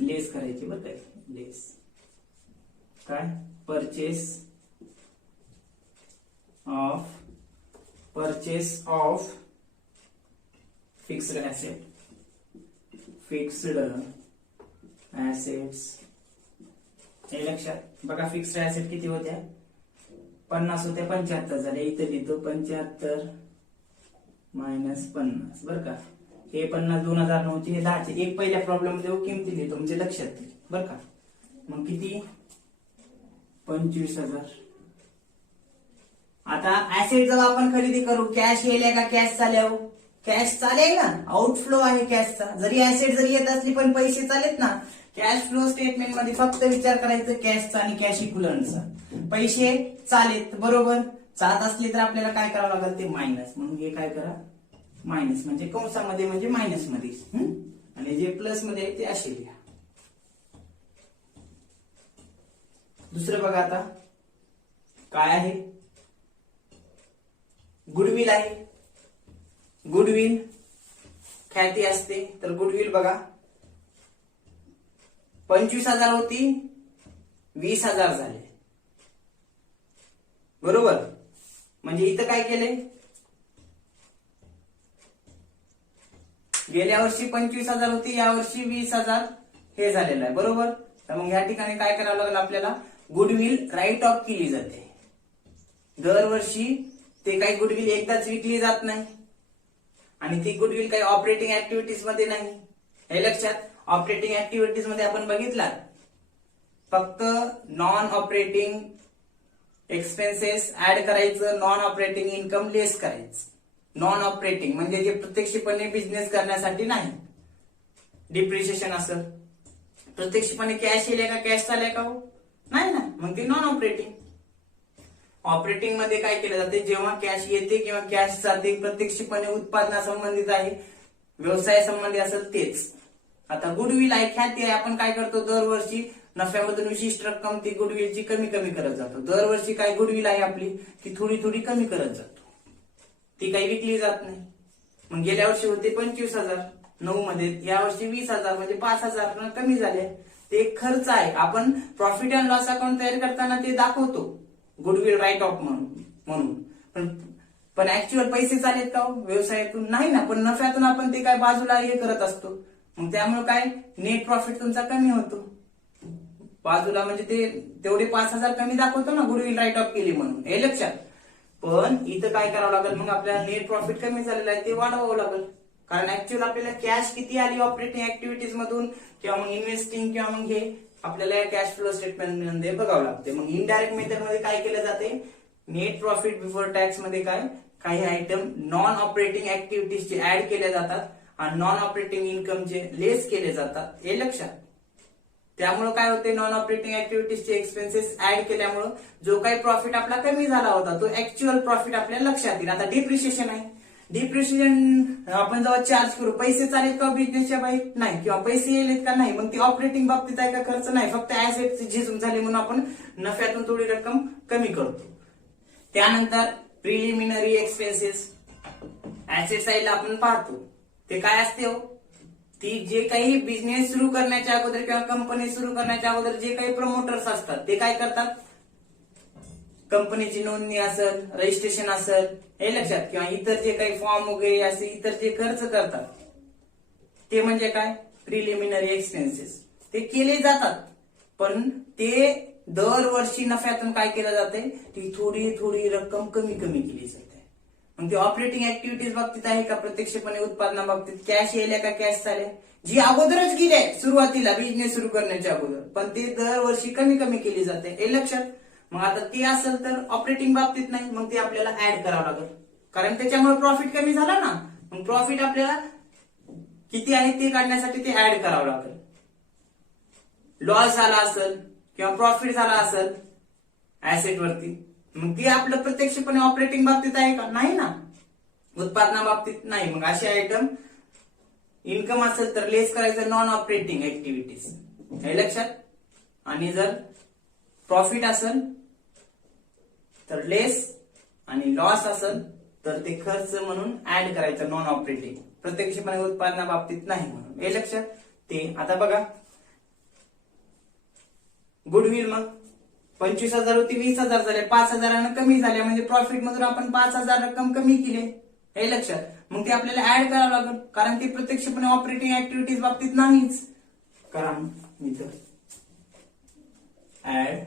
लेस करायची, बरं काय, लेस काय, परचेस ऑफ फिक्स्ड ऍसेट्स, हे लक्षात. बघा फिक्स्ड ऍसेट किती होत्या, 50 होत्या 75 झाले, इथे लिहितो 75 मायनस 50, बरं का. हे 50 2009 चे, हे 10 चे. एक पहिल्या प्रॉब्लेम मध्ये किमती लिहितो म्हणजे लक्षात येईल, बरं का. मग किती, 25,000. आता ऍसेट जेव्हा आपण खरेदी करू, कॅश येईल का कॅश चालेल, कॅश चालेल ना, आउटफ्लो आहे कॅशचा. जरी ऍसेट जरी येत असली पण पैसे चालेत ना. कॅश फ्लो स्टेटमेंट मध्ये फक्त विचार करायचं कॅशचा आणि कॅश इक्विवलंटचा. पैसे चालेत, बरोबर. जात असले तर आपल्याला काय करावं लागेल, ते मायनस. म्हणून हे काय करा, मायनस म्हणजे कंसामध्ये, म्हणजे मायनस मध्ये, आणि जे प्लस मध्ये आहे ते असे लिहा. दुसरं बघा आता काय आहे, गुडविल आहे. गुडविल ख्याती असते, तर गुडविल बघा 25,000 होती 20,000 झाले, बरोबर. म्हणजे इथं काय केले, गेल्या वर्षी 25,000 होती, या वर्षी 20,000 हे झालेलं आहे. बरोबर. तर मग या ठिकाणी काय करावं लागेल आपल्याला, गुडविल राईट ऑफ केली जाते. दरवर्षी ते काही गुडविल एकदाच विकली जात नाही आणि ती गुडविल काही ऑपरेटिंग ऍक्टिव्हिटीज मध्ये नाही. हे लक्षात. ऑपरेटिंग ऍक्टिव्हिटीज मध्ये आपण बघितला फक्त नॉन ऑपरेटिंग एक्सपेन्सेस ऍड करायचं, नॉन ऑपरेटिंग इन्कम लेस करायचं. नॉन ऑपरेटिंग म्हणजे जे प्रत्यक्षपणे बिझनेस करण्यासाठी नाही. डिप्रिशिएशन असेल, प्रत्यक्षपणे कॅश येईल का, कॅश चालेल का, हो नाही ना, मग ते नॉन ऑपरेटिंग. ऑपरेटिंग मध्ये काय केलं जाते, जेव्हा कॅश येते किंवा कॅश जाते, प्रत्यक्षपणे उत्पादनासंबंधित आहे, व्यवसायासंबंधी असेल तेच. आता गुडविल आहे, ख्याती आहे, आपण काय करतो, दरवर्षी नफ्यामधून विशिष्ट रक्कम ती गुडविलची कमी कमी करत जातो. दरवर्षी काय गुडविल आहे आपली, ती थोडी थोडी कमी करत जातो, ती काही विकली जात नाही. मग गेल्या वर्षी होते 25,009 मध्ये, या वर्षी 20,000 म्हणजे 5,000 कमी झाले. ते एक खर्च आहे. आपण प्रॉफिट अँड लॉस अकाउंट तयार करताना ते दाखवतो गुडविल राईट ऑफ म्हणून, पण ऍक्च्युअल पैसे चालेत का व्यवसायातून, नाही ना, पण नफ्यातून आपण ते काय बाजूला हे करत असतो. मग त्यामुळे काय, नेट प्रॉफिट तुमचा कमी होतो बाजूला, म्हणजे ते तेवढे 5,000 कमी दाखवतो ना गुडविल राईट ऑफ केली म्हणून. हे लक्षात. पण इथं काय करावं लागेल, मग आपल्याला नेट प्रॉफिट कमी झालेलं आहे ते वाढवावं लागेल. कारण ऍक्च्युअल आपल्याला कॅश किती आली ऑपरेटिंग ऍक्टिव्हिटीज मधून किंवा मग इन्व्हेस्टिंग किंवा मग हे आपल्याला कॅश फ्लो स्टेटमेंट मध्ये बघावं लागते. मग इनडायरेक्ट मेथड मध्ये काय केलं जाते, नेट प्रॉफिट बिफोर टॅक्स मध्ये काय काही आयटम नॉन ऑपरेटिंग ऍक्टिव्हिटीजचे ऍड केले जातात आणि नॉन ऑपरेटिंग इन्कमचे लेस केले जातात. हे लक्षात. त्यामुळे काय होते, नॉन ऑपरेटिंग ऍक्टिव्हिटीजचे एक्सपेन्सेस ऍड केल्यामुळे जो काही प्रॉफिट आपला कमी झाला होता तो ऍक्च्युअल प्रॉफिट आपल्याला लक्षात येईल. आता डिप्रिशिएशन आहे, डिप्रिशिएशन आपण जेव्हा चार्ज करू, पैसे चालेल का बिझनेसच्या बाहेर, नाही, किंवा पैसे येलेत का नाही, मग ती ऑपरेटिंग बाबतीत आहे का खर्च, नाही, फक्त ऍसेट झिजून झाली म्हणून आपण नफ्यातून थोडी रक्कम कमी करतो. त्यानंतर प्रिलिमिनरी एक्सपेन्सेस ऍसेट साईडला आपण पाहतो, ते काय असते हो, ती जे काही बिझनेस सुरू करण्याच्या अगोदर किंवा कंपनी सुरू करण्याच्या अगोदर जे काही प्रमोटर्स असतात ते काय करतात, कंपनीची नोंदणी असेल, रजिस्ट्रेशन असेल, हे लक्षात, किंवा इतर जे काही फॉर्म वगैरे असे इतर जे खर्च करतात ते म्हणजे काय, प्रिलिमिनरी एक्सपेन्सेस. ते केले जातात, पण ते दरवर्षी नफ्यातून काय केलं जाते, ती थोडी थोडी रक्कम कमी कमी केली जाते. मग ते ऑपरेटिंग ऍक्टिव्हिटीज बाबतीत आहे का, प्रत्यक्षपणे उत्पादना बाबतीत कॅश येईल का, कॅश चालेल, जी अगोदरच गेले सुरुवातीला बिझनेस सुरू करण्याच्या अगोदर, पण ते दरवर्षी कमी कमी केली जाते. हे लक्षात. मग आता ते असेल तर ऑपरेटिंग बाबतीत नाही, मग ते आपल्याला ऍड करावं लागेल, कारण त्याच्यामुळे प्रॉफिट कमी झाला ना. मग प्रॉफिट आपल्याला किती आहे ते काढण्यासाठी ते ऍड करावं लागेल. लॉस झाला असेल किंवा प्रॉफिट झाला असेल ऍसेट वरती, मग ते आपलं प्रत्यक्षपणे ऑपरेटिंग बाबतीत आहे का, नाही ना, उत्पादना बाबतीत नाही. मग असे आयटम इन्कम असेल तर लेस करायचं नॉन ऑपरेटिंग ऍक्टिव्हिटीज. हे लक्षात. आणि जर प्रॉफिट असेल तर लेस आणि लॉस असेल तर ते खर्च म्हणून ऍड करायचं नॉन ऑपरेटिंग, प्रत्यक्षपणे उत्पादना बाबतीत नाही म्हणून. हे लक्षात. ते आता बघा गुडविल मग 25,000 होती, 20,000 झाले, 5,000 कमी झाले, म्हणजे प्रॉफिट मधून आपण 5,000 रक्कम कमी केली. हे लक्षात. मग ते आपल्याला ऍड करावं लागेल, कारण ते प्रत्यक्षपणे ऑपरेटिंग ऍक्टिव्हिटीज बाबतीत नाहीच. कारण इथं ऍड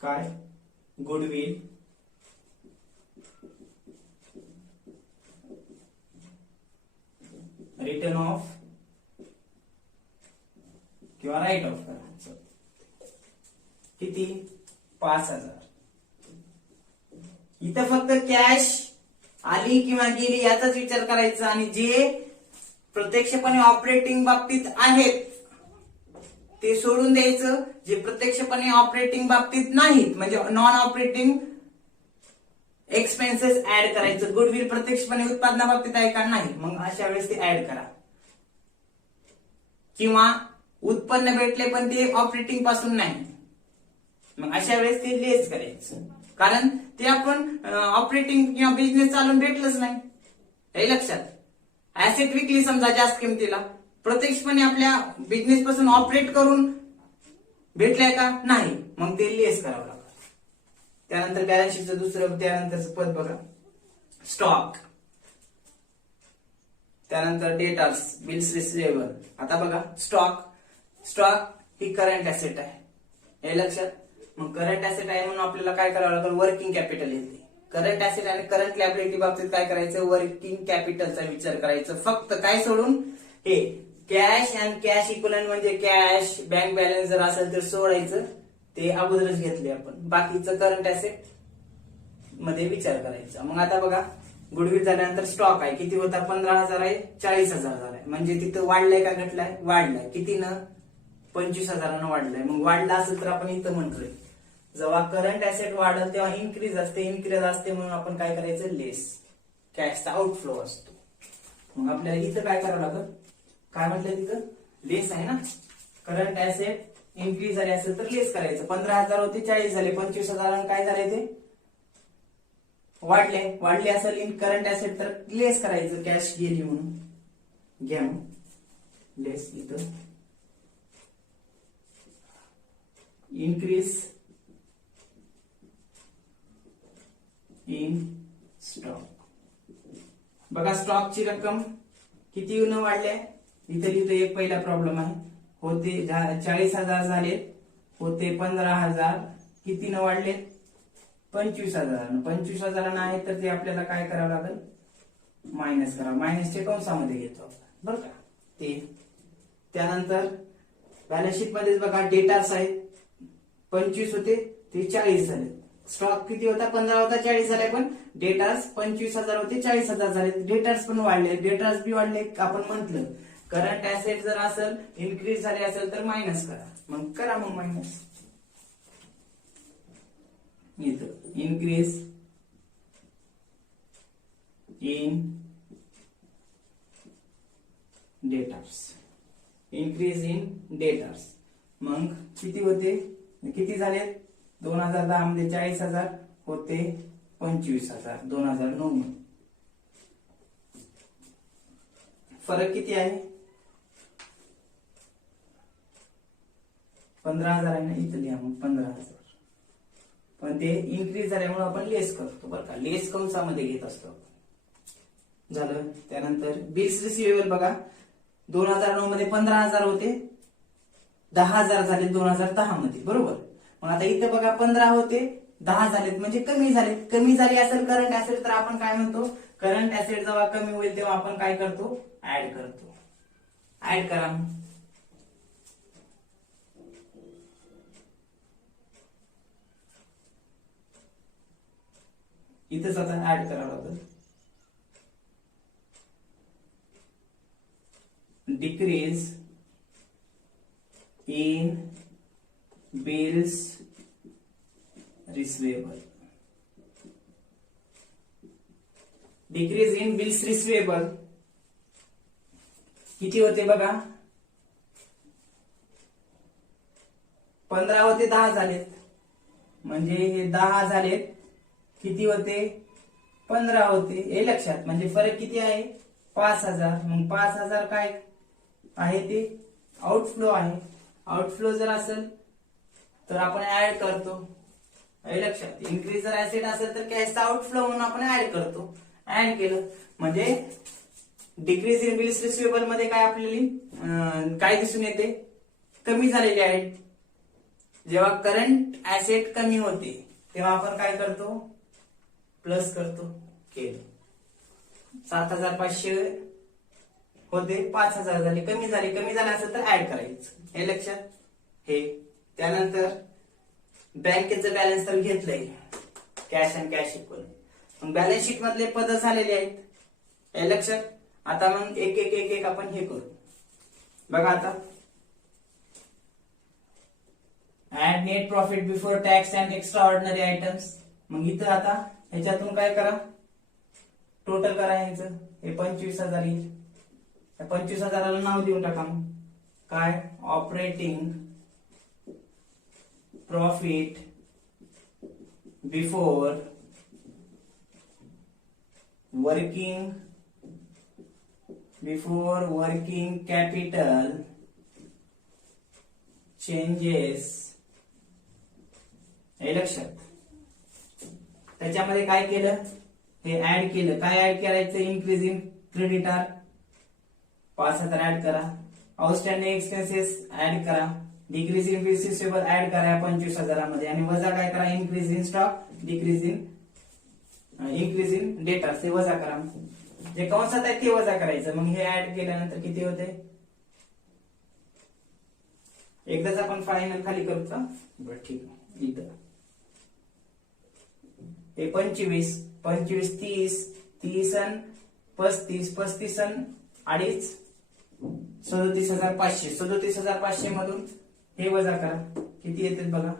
काय, गुडविल रिटर्न ऑफ किंवा राईट ऑफ करायचं. किती, 5,000. इथं फक्त कॅश आली किंवा गेली याचाच विचार करायचा, आणि जे प्रत्यक्षपणे ऑपरेटिंग बाबतीत आहेत ते सोडून द्यायचं. जे प्रत्यक्षपणे ऑपरेटिंग बाबतीत नाहीत म्हणजे नॉन ऑपरेटिंग एक्सपेन्सेस ऍड करायचं. गुडविल प्रत्यक्षपणे उत्पादना बाबतीत आहे का, नाही, मग अशा वेळेस ते ऍड करा. किंवा उत्पन्न भेटले पण ते ऑपरेटिंग पासून नाही, मग अशा वेळेस ते लेस करायचं, कारण ते आपण ऑपरेटिंग किंवा बिझनेस चालून भेटलंच नाही. हे लक्षात. ऍसेट विकली समजा जास्त किमतीला, प्रत्यक्षपणे आपल्या बिझनेस पासून ऑपरेट करून भेटलाय का नाही, मग ते लेस करावं लागतं. त्यानंतर बॅलन्स शीटचं दुसरं त्यानंतरचं पद बघा, स्टॉक. त्यानंतर डेटर्स, बिल्स रिसिवेबल. आता बघा स्टॉक ही करंट ऍसेट आहे, हे लक्षात. मग करंट ऍसेट आहे म्हणून आपल्याला काय करावं लागेल, वर्किंग कॅपिटल येते. करंट ऍसेट आणि करंट लायबिलिटी बाबतीत काय करायचं, वर्किंग कॅपिटलचा विचार करायचं. फक्त काय सोडून, हे कॅश अँड कॅश इक्वलंट म्हणजे कॅश बँक बॅलन्स जर असेल तर सोडायचं, ते अगोदरच घेतले आपण. बाकीचं करंट ऍसेट मध्ये विचार करायचा. मग आता बघा गुडविल झाल्यानंतर स्टॉक आहे, किती होता, 15,000 आहे, 40,000 झालाय. म्हणजे तिथं वाढलाय का घटलाय, वाढलाय. कितीनं, 25,000 वाढलाय. मग वाढला असेल तर आपण इथं म्हणतोय जेव्हा करंट ऍसेट वाढेल तेव्हा इन्क्रीज असते म्हणून आपण काय करायचं, लेस. कॅशचा आउटफ्लो असतो. मग आपल्याला इथं काय करावं लागेल, काय म्हटलं तिथं, लेस आहे ना. करंट ऍसेट इन्क्रीज झाले असेल तर लेस करायचं. 15,000 होते 40 झाले, 25,000 काय झाले ते वाढले असेल इन करंट ऍसेट तर लेस करायचं. कॅश गेली म्हणून घ्या लेस. इथं इन्क्रीज इन स्टॉक. बघा स्टॉकची रक्कम किती न वाढल्या, इथे लिहितो एक पहिला प्रॉब्लेम आहे. होते 40,000 झाले, होते 15,000, किती न वाढले, 25,000. 25,000 आहे तर ते आपल्याला काय करावं लागेल, मायनस करावं. मायनसचे कंसामध्ये घेतो बरं का ते. त्यानंतर बॅलन्स शीट मध्येच बघा डेटार्स आहेत, 25 होते ते 40 झाले. स्टॉक किती होता, 15 होता, 40 झाले. पण डेटार्स 25,000 होते 40,000 झाले. डेटार्स पण वाढले, डेटार्स बी वाढले. आपण म्हटलं करंट ऍसेट जर असेल इन्क्रीज झाले असेल तर मायनस करा. मग करा मग मायनस. इथं increase in debtors, increase in debtors. मग किती होते, किती झाले, 2010 मध्ये 40,000 होते 25,000 2009 मध्ये. फरक किती आहे, 15,000 आहे ना, इथं लिहा मग 15,000. पण ते इन्क्रीज झाल्यामुळे आपण लेस करतो बरं का, लेस कंसामध्ये घेत असतो. झालं. त्यानंतर बिल्स रिसिवेबल बघा, 2009 मध्ये 15,000 होते, 10,000 झाले 2010 मध्ये, बरोबर. मग आता इथं बघा 15 होते 10 झालेत म्हणजे कमी झालेत. कमी झाली असेल करंट ऍसेट तर आपण काय म्हणतो, करंट ऍसेट जेव्हा कमी होईल तेव्हा आपण काय करतो, ऍड करतो. ऍड करा. इथेच आता ऍड करावं लागेल. Decrease in bills receivable. Decrease in bills receivable किती होते बघा, 15 होते 10 झालेत. म्हणजे हे 10 झालेत, किती होते 15 होते, हे लक्षात. म्हणजे फरक किती आहे, 5,000. मग 5,000 काय आहे ते आउटफ्लो आहे. आउटफ्लो जर असेल तर आपण ऍड करतो, हे लक्षात. इन्क्रीज जर ऍसेट असेल तर कॅशचा आउटफ्लो म्हणून आपण ऍड करतो. ऍड केलं म्हणजे डिक्रीज इन बिल्स रिसिवेबल मध्ये काय आपल्याला काय दिसून येते, कमी झालेले आहेत. जेव्हा करंट ऍसेट कमी होते तेव्हा आपण काय करतो, प्लस करतो. केलं 7,500 होते 5,000 झाले, कमी झाले. कमी झाले असेल तर ऍड करायचं, हे लक्षात. हे त्यानंतर बँकेचं बॅलन्स तर घेतलंय, कॅश अँड कॅश इक्वल. मग बॅलन्स शीट मधले पद झालेले आहेत, हे लक्षात. आता मग एक एक एक एक आपण हे करू बघा. आता add net profit before tax and extraordinary items. मग इथं आता ह्याच्यातून काय करा, टोटल करा यांचं. हे 25,000 येईल, 25,000ला नाव देऊन टाका. मग काय, operating profit before working capital changes, हे लक्षात. त्याच्यामध्ये काय केलं, हे ऍड केलं. काय ऍड करायचं, इन्क्रीज इन क्रेडिटार 5,000 ऍड करा, आउटस्टँडिंग एक्सपेन्सेस ऍड करा, decrease in bills receivable add करा 25,000 मध्ये, आणि वजा काय करा, increase in stock, decrease in डेटा, ते वजा करा. जे कंसात आहे ते वजा करायचं. मग हे ऍड केल्यानंतर किती होते, एकदाच आपण फायनल खाली करू का, बरं ठीक आहे. इथं हे 25, 25 30, 30 आणि 35, 35 आणि 2.5, 37,500, 37,500 मधून हे वजा करा, किती येते बघा,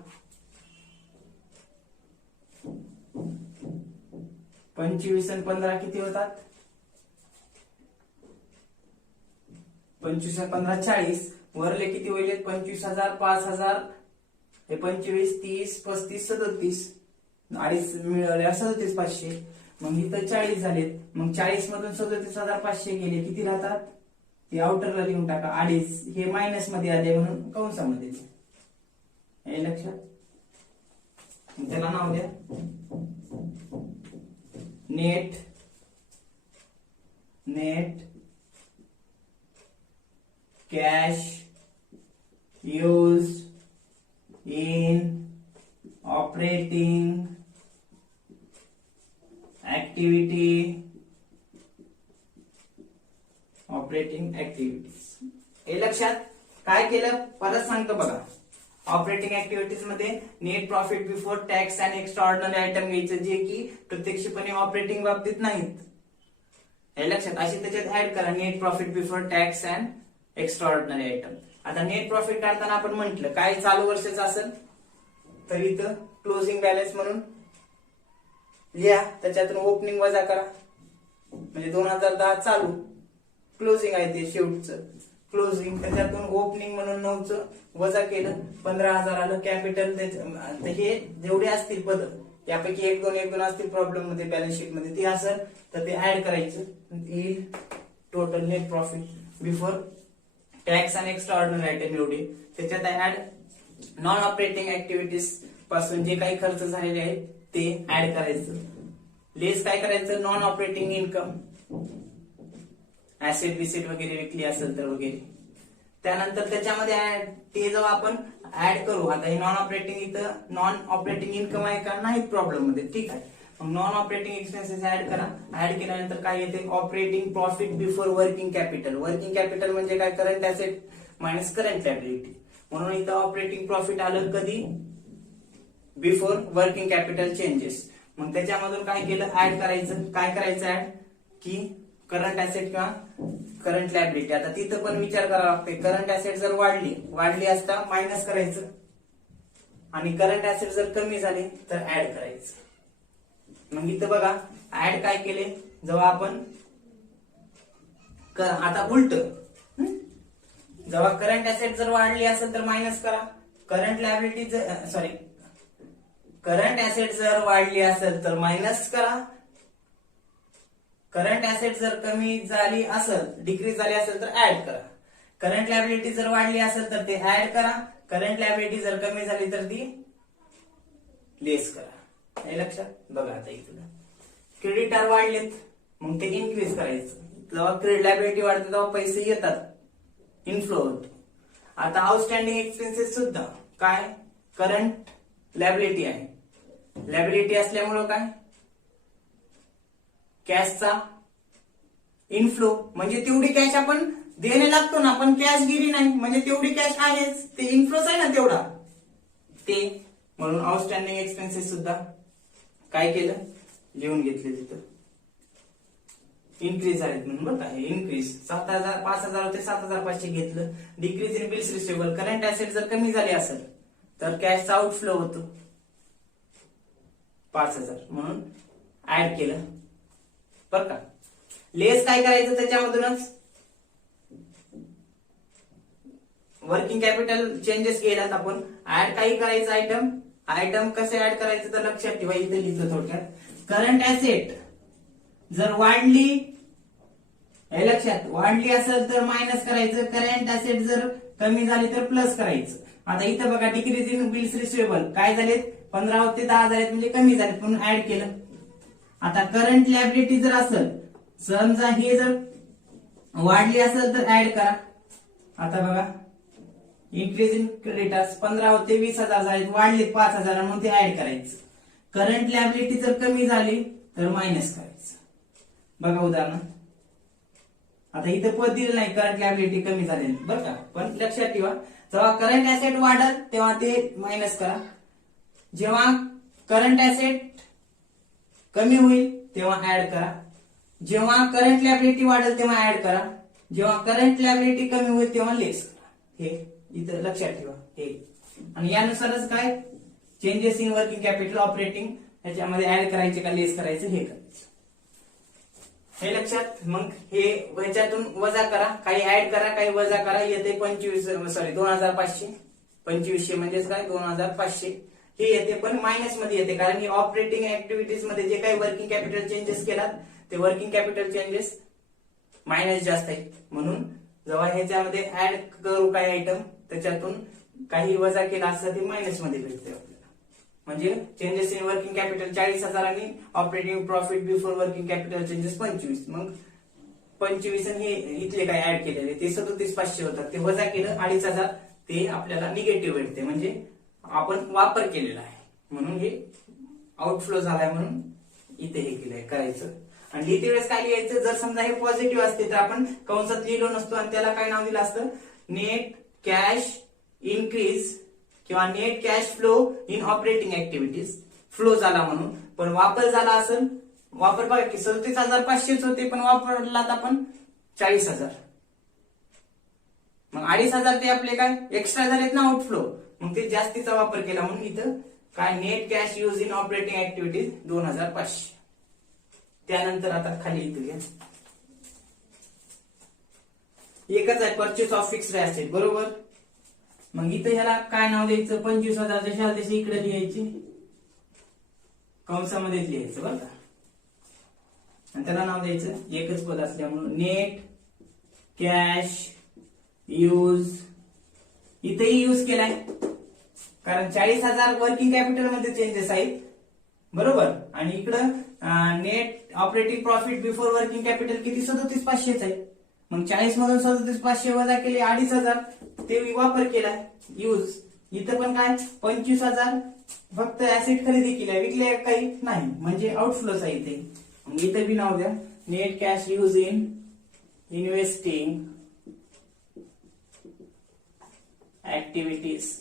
25 आणि 15 किती होतात, 25 आणि 15 40, वरले किती होईल, 25,000, 5,000, हे 25, 30, 35, 37, 2.5 मिळाल्या 37,500. मग इथं 40 झालेत. मग 40 मधून 37,500 गेले, किती राहतात, ते आउटरला लिहून टाका 2.5. हे मायनस मध्ये आले म्हणून कंसामध्ये, हे लक्षात. त्याला नाव द्या net cash use in operating activities. हे लक्षात. काय केलं परत सांगतो बघा. ऑपरेटिंग ऍक्टिव्हिटीज मध्ये net profit before tax and extra ordinary item घ्यायचं, जे की प्रत्यक्षपणे ऑपरेटिंग बाबतीत नाहीत. हे लक्षात. अशी त्याच्यात ऍड करा net profit before tax and extra ordinary item. आता नेट प्रॉफिट काढताना आपण म्हटलं काय चालू वर्षाचं असेल तर इथं क्लोजिंग बॅलन्स म्हणून लिहा, त्याच्यातून ओपनिंग वजा करा, म्हणजे 2010 चालू, क्लोजिंग आहे ते शेवटचं क्लोजिंग, त्याच्यातून ओपनिंग म्हणून 9चं वजा केलं, 15,000 आलं. कॅपिटल हे जेवढे असतील बदल यापैकी 1-2 असतील प्रॉब्लेम मध्ये बॅलन्स शीट मध्ये, ते असेल तर ते ऍड करायचं, येईल total net profit before tax आणि एक्स्ट्रा ऑर्डिनरी आयटम एवढे. त्याच्यात ऍड नॉन ऑपरेटिंग ऍक्टिव्हिटीज पासून जे काही खर्च झालेले आहेत ते ऍड करायचं. लेस काय करायचं, नॉन ऑपरेटिंग इन्कम, ऍसेट बिसेट वगैरे विकली असेल तर वगैरे. त्यानंतर त्याच्यामध्ये ते जेव्हा आपण ऍड करू, आता हे नॉन ऑपरेटिंग, इथं नॉन ऑपरेटिंग इन्कम आहे का नाही प्रॉब्लेम मध्ये, ठीक आहे. मग नॉन ऑपरेटिंग एक्सपेन्सेस ऍड करा. ऍड केल्यानंतर काय येते, operating profit before working capital. Working capital म्हणजे काय, current asset minus current liability. म्हणून इथं ऑपरेटिंग प्रॉफिट आलं कधी, बिफोर वर्किंग कॅपिटल चेंजेस. मग त्याच्यामधून काय केलं, ऍड करायचं. काय करायचं ऍड, की करंट ऍसेट किंवा करंट लायबिलिटी. आता तिथं पण विचार करावा लागतोय, करंट ऍसेट जर वाढली असता मायनस करायचं, आणि करंट ऍसेट जर कमी झाले तर ऍड करायचं. मग इथं बघा ऍड काय केले, जेव्हा आपण आता उलट, जेव्हा करंट ऍसेट जर वाढली असेल तर मायनस करा, करंट लायबिलिटी करंट ऍसेट जर वाढली असेल तर मायनस करा, करंट ऍसेट जर कमी झाली असेल, डिक्रीज झाली असेल तर ऍड करा. करंट लायबिलिटी जर वाढली असेल तर ते ऍड करा, करंट लायबिलिटी जर कमी झाली तर ती लेस करा. हे लक्षात. बघा आता इथं क्रेडिटार वाढलेत मग ते इन्क्रीज करायचं. जेव्हा क्रेडिट लायबिलिटी वाढते तेव्हा पैसे येतात, इनफ्लो होतो. आता आउटस्टँडिंग एक्सपेन्सेस सुद्धा काय, करंट लायबिलिटी आहे. लायबिलिटी असल्यामुळं काय, कॅशचा इनफ्लो, म्हणजे तेवढी कॅश आपण देणे लागतो ना, पण कॅश गेली नाही म्हणजे तेवढी कॅश आहेच, ते इनफ्लोच आहे ना तेवढा ते. म्हणून आउटस्टँडिंग एक्सपेन्सेस सुद्धा काय केलं, लिहून घेतले तिथं, इन्क्रीज झालेत म्हणून. बरं का, हे इन्क्रीज 7,000 5,000 होते 7,500 घेतलं. Decrease in bills receivable, current asset जर कमी झाले असेल तर कॅशचा आउटफ्लो होतो 5,000 म्हणून ऍड केलं. बरं का, लेस काय करायचं, त्याच्यामधूनच वर्किंग कॅपिटल चेंजेस केल्यात आपण. ऍड काही करायचं, आयटम कसे ऍड करायचं तर लक्षात ठेवा, इथे लिहिलं थोडक्यात. करंट ऍसेट जर वाढली, लक्षात, वाढली असेल तर मायनस करायचं, करंट ऍसेट जर कमी झाली तर प्लस करायचं. आता इथं बघा डिक्रीज इन बिल्स रिसिवेबल काय झालेत, 15 होते 10 झालेत म्हणजे कमी झालेत म्हणून ऍड केलं. आता करंट लायबिलिटी जर असेल, समजा हे जर वाढली असेल तर ऍड करा. आता बघा इन्क्रीज इन क्रेडिटर्स 15 होते 20,000 झाले, वाढले 5,000 म्हणून ते ऍड करायचं. करंट लायबिलिटी जर कमी झाली तर मायनस करायचं. बघा उदाहरण, आता इथं पद दिलं नाही करंट लायबिलिटी कमी झालेली बरं का, पण लक्षात ठेवा जेव्हा करंट ऍसेट वाढल तेव्हा ते मायनस करा, जेव्हा करंट ऍसेट कमी होईल तेव्हा ऍड करा, जेव्हा करंट लायबिलिटी वाढेल तेव्हा ऍड करा, जेव्हा करंट लायबिलिटी कमी होईल तेव्हा लेस करा. हे इथं लक्षात ठेवा हे. आणि यानुसारच काय changes in working capital operating ह्याच्यामध्ये ऍड करायचे का लेस करायचं हे करायचं. हे लक्षात. मग हे ह्याच्यातून वजा करा, काही ऍड करा काही वजा करा, येते 2500 2500 म्हणजेच काय 2500 हे येते, पण मायनस मध्ये येते कारण की ऑपरेटिंग ऍक्टिव्हिटीज मध्ये जे काही वर्किंग कॅपिटल चेंजेस केलात ते वर्किंग कॅपिटल चेंजेस मायनस जास्त आहे. म्हणून जेव्हा ह्याच्यामध्ये ऍड करू काही आयटम त्याच्यातून काही वजा केला असता ते मायनस मध्ये भेटते आपल्याला. म्हणजे चेंजेस इन वर्किंग कॅपिटल 40,000 आणि operating profit before working capital changes 25. मग 25 आणि हे इथले काय ऍड केलेले ते 37,500 होतात, ते वजा केलं 2,500 ते आपल्याला निगेटिव्ह भेटते म्हणजे आपण वापर केलेला आहे म्हणून हे आउटफ्लो झालाय म्हणून इथे हे केलंय करायचं. आणि लिहिते वेळेस काय लिहायचं, जर समजा हे पॉझिटिव्ह असते तर आपण कंसात लिहिलो नसतो आणि त्याला काय नाव दिलं असतं, नेट कॅश इन्क्रीज किंवा net cash flow in operating activities flow झाला म्हणून. पण वापर झाला असेल, वापर बघा की 37,500 होते पण वापरलात आपण 40,000, मग 2,500 ते आपले काय एक्स्ट्रा झालेत ना आउटफ्लो, मग ते जास्तीचा वापर केला म्हणून इथं काय net cash use in operating activities 2,500. त्यानंतर आता खाली इथं घ्या, एकच आहे परचेस ऑफ फिक्स्ड ऍसेट बरोबर. मग इथं ह्याला काय नाव द्यायचं, 25,000 जशा तशी इकडे लिहायची, कंसामध्ये लिहायचं बरं का. आणि त्याला नाव द्यायचं एकच पद असल्यामुळे नेट कॅश यूज. इथेही यूज केलाय कारण 40,000 वर्किंग कॅपिटल मध्ये चेंजेस आहेत बरोबर. आणि इकडं net operating profit before working capital किती 37,500 आहे. मग 40 मधून 37,500 वजा केले 2,500 ते वापर केलाय यूज. इथं पण काय 25,000 फक्त ऍसेट खरेदी केलाय, विकले काही नाही म्हणजे आउटफ्लोच आहे इथे. मग इथे बी नाव द्या net cash use in investing activities.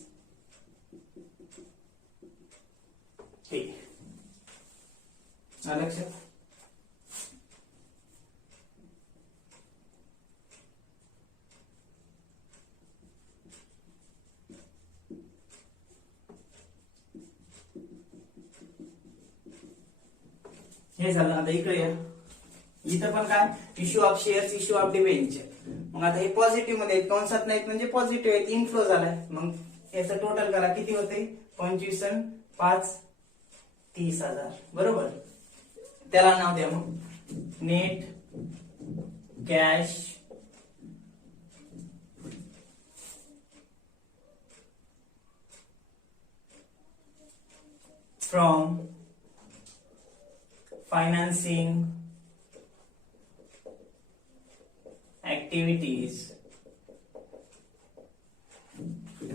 लक्षात. हे झालं. आता इकडे या, इथं पण काय issue of shares issue of debenture. मग आता हे पॉझिटिव्ह मध्ये आहेत, कंसात नाहीत म्हणजे पॉझिटिव्ह आहेत, इनफ्लो झालाय. मग याचं टोटल करा किती होते 25 आणि 5 30,000 बरोबर. त्याला नाव द्या मग net cash from financing activities.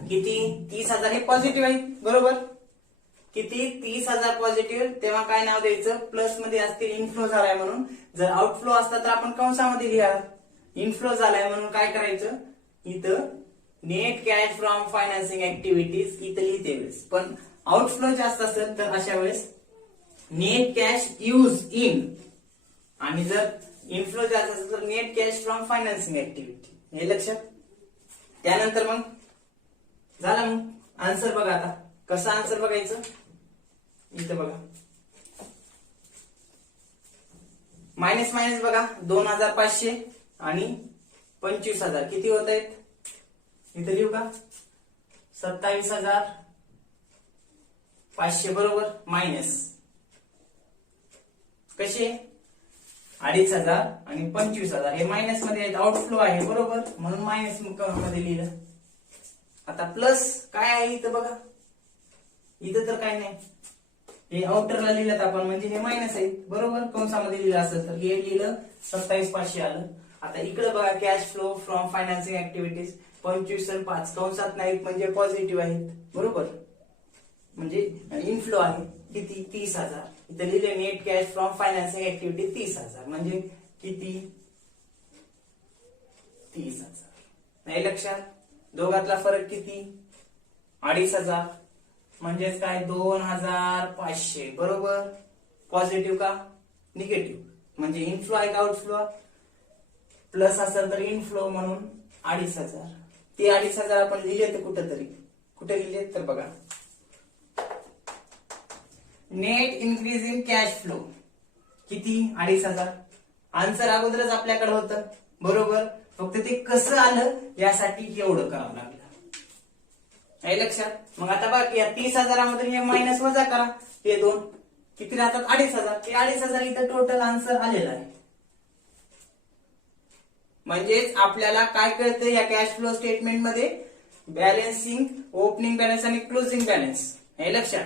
किती 30,000 हे पॉझिटिव्ह आहे बरोबर. किती 30,000 पॉझिटिव्ह, तेव्हा काय नाव द्यायचं प्लस मध्ये असतील इनफ्लो झालाय म्हणून. जर आउटफ्लो असता तर आपण कंसामध्ये लिहा. इनफ्लो झालाय म्हणून काय करायचं इथं net cash from financing activities इथं लिहिते वेळेस. पण आउटफ्लो जास्त असेल तर अशा वेळेस नेट कॅश यूज इन, आणि जर इनफ्लो जास्त असेल तर net cash from financing activity. हे लक्षात. त्यानंतर मग झाला. मग आन्सर बघा. आता कसं आन्सर बघायचं, इथं बघा मायनस मायनस बघा 2,500 आणि 25,000 किती होत आहेत, इथं लिहू का 27,500 बरोबर. मायनस कसे 2,500 आणि 25,000 हे मायनस मध्ये आहेत, आउटफ्लो आहे बरोबर म्हणून मायनस मध्ये लिहिलं. आता प्लस काय आहे इथं बघा, इथं तर काय नाही, हे आउटरला लिहिलं आपण म्हणजे हे मायनस आहे बरोबर, कंसामध्ये लिहिलं असेल तर हे लिहिलं 27,500 आलं. आता इकडे बघा cash flow from financing activities 25 आणि 5 कंसात नाहीत म्हणजे पॉझिटिव्ह आहेत बरोबर, म्हणजे इनफ्लो आहे किती 30,000. इथे लिहिले net cash from financing activity 30,000 म्हणजे किती 30,000. नाही लक्षात, दोघातला फरक किती 2,500 म्हणजेच काय 2,500 बरोबर. पॉझिटिव्ह का निगेटिव्ह, म्हणजे इनफ्लो आहे का आउटफ्लो, प्लस असेल तर इनफ्लो म्हणून 2,500. ते 2,500 आपण लिहिले तर कुठेतरी, कुठे लिहिले तर बघा net increase in cash flow किती 2,500. आन्सर अगोदरच आपल्याकडे होतं बरोबर, फक्त ते कसं आलं यासाठी एवढं करावं लागलं. नाही लक्षात. मग आता बाकी या 30,000 मधून हे मायनस वजा करा, हे दोन किती राहतात 2,500. ते 2,500 इथं टोटल आन्सर आलेला आहे. म्हणजेच आपल्याला काय कळतं या कॅश फ्लो स्टेटमेंट मध्ये बॅलन्सिंग, ओपनिंग बॅलन्स आणि क्लोजिंग बॅलन्स. हे लक्षात,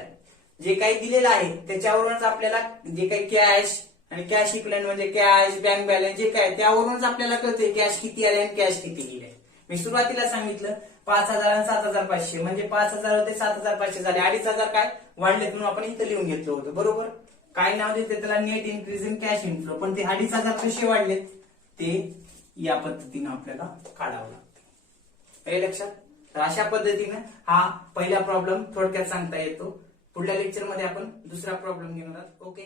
जे काही दिलेलं आहे त्याच्यावरूनच आपल्याला जे काही कॅश आणि कॅश इक्विवलेंट म्हणजे कॅश, बँक बॅलन्स जे काय त्यावरूनच आपल्याला कळतंय कॅश किती आले आणि कॅश किती गेले. मी सुरुवातीला सांगितलं 5,000 आणि 7,500 म्हणजे 5,000 होते 7,500 झाले, 2,500 काय वाढलेत म्हणून आपण इथं लिहून घेतलं होतं बरोबर. काय नाव देते त्याला net increase in cash inflow, पण ते 2,500 कसे वाढलेत ते या पद्धतीनं आपल्याला काढावं लागतं. हे लक्षात. तर अशा पद्धतीनं हा पहिला प्रॉब्लेम थोडक्यात सांगता येतो. पुढल्या लेक्चरमध्ये आपण दुसरा प्रॉब्लेम घेणार आहोत. ओके.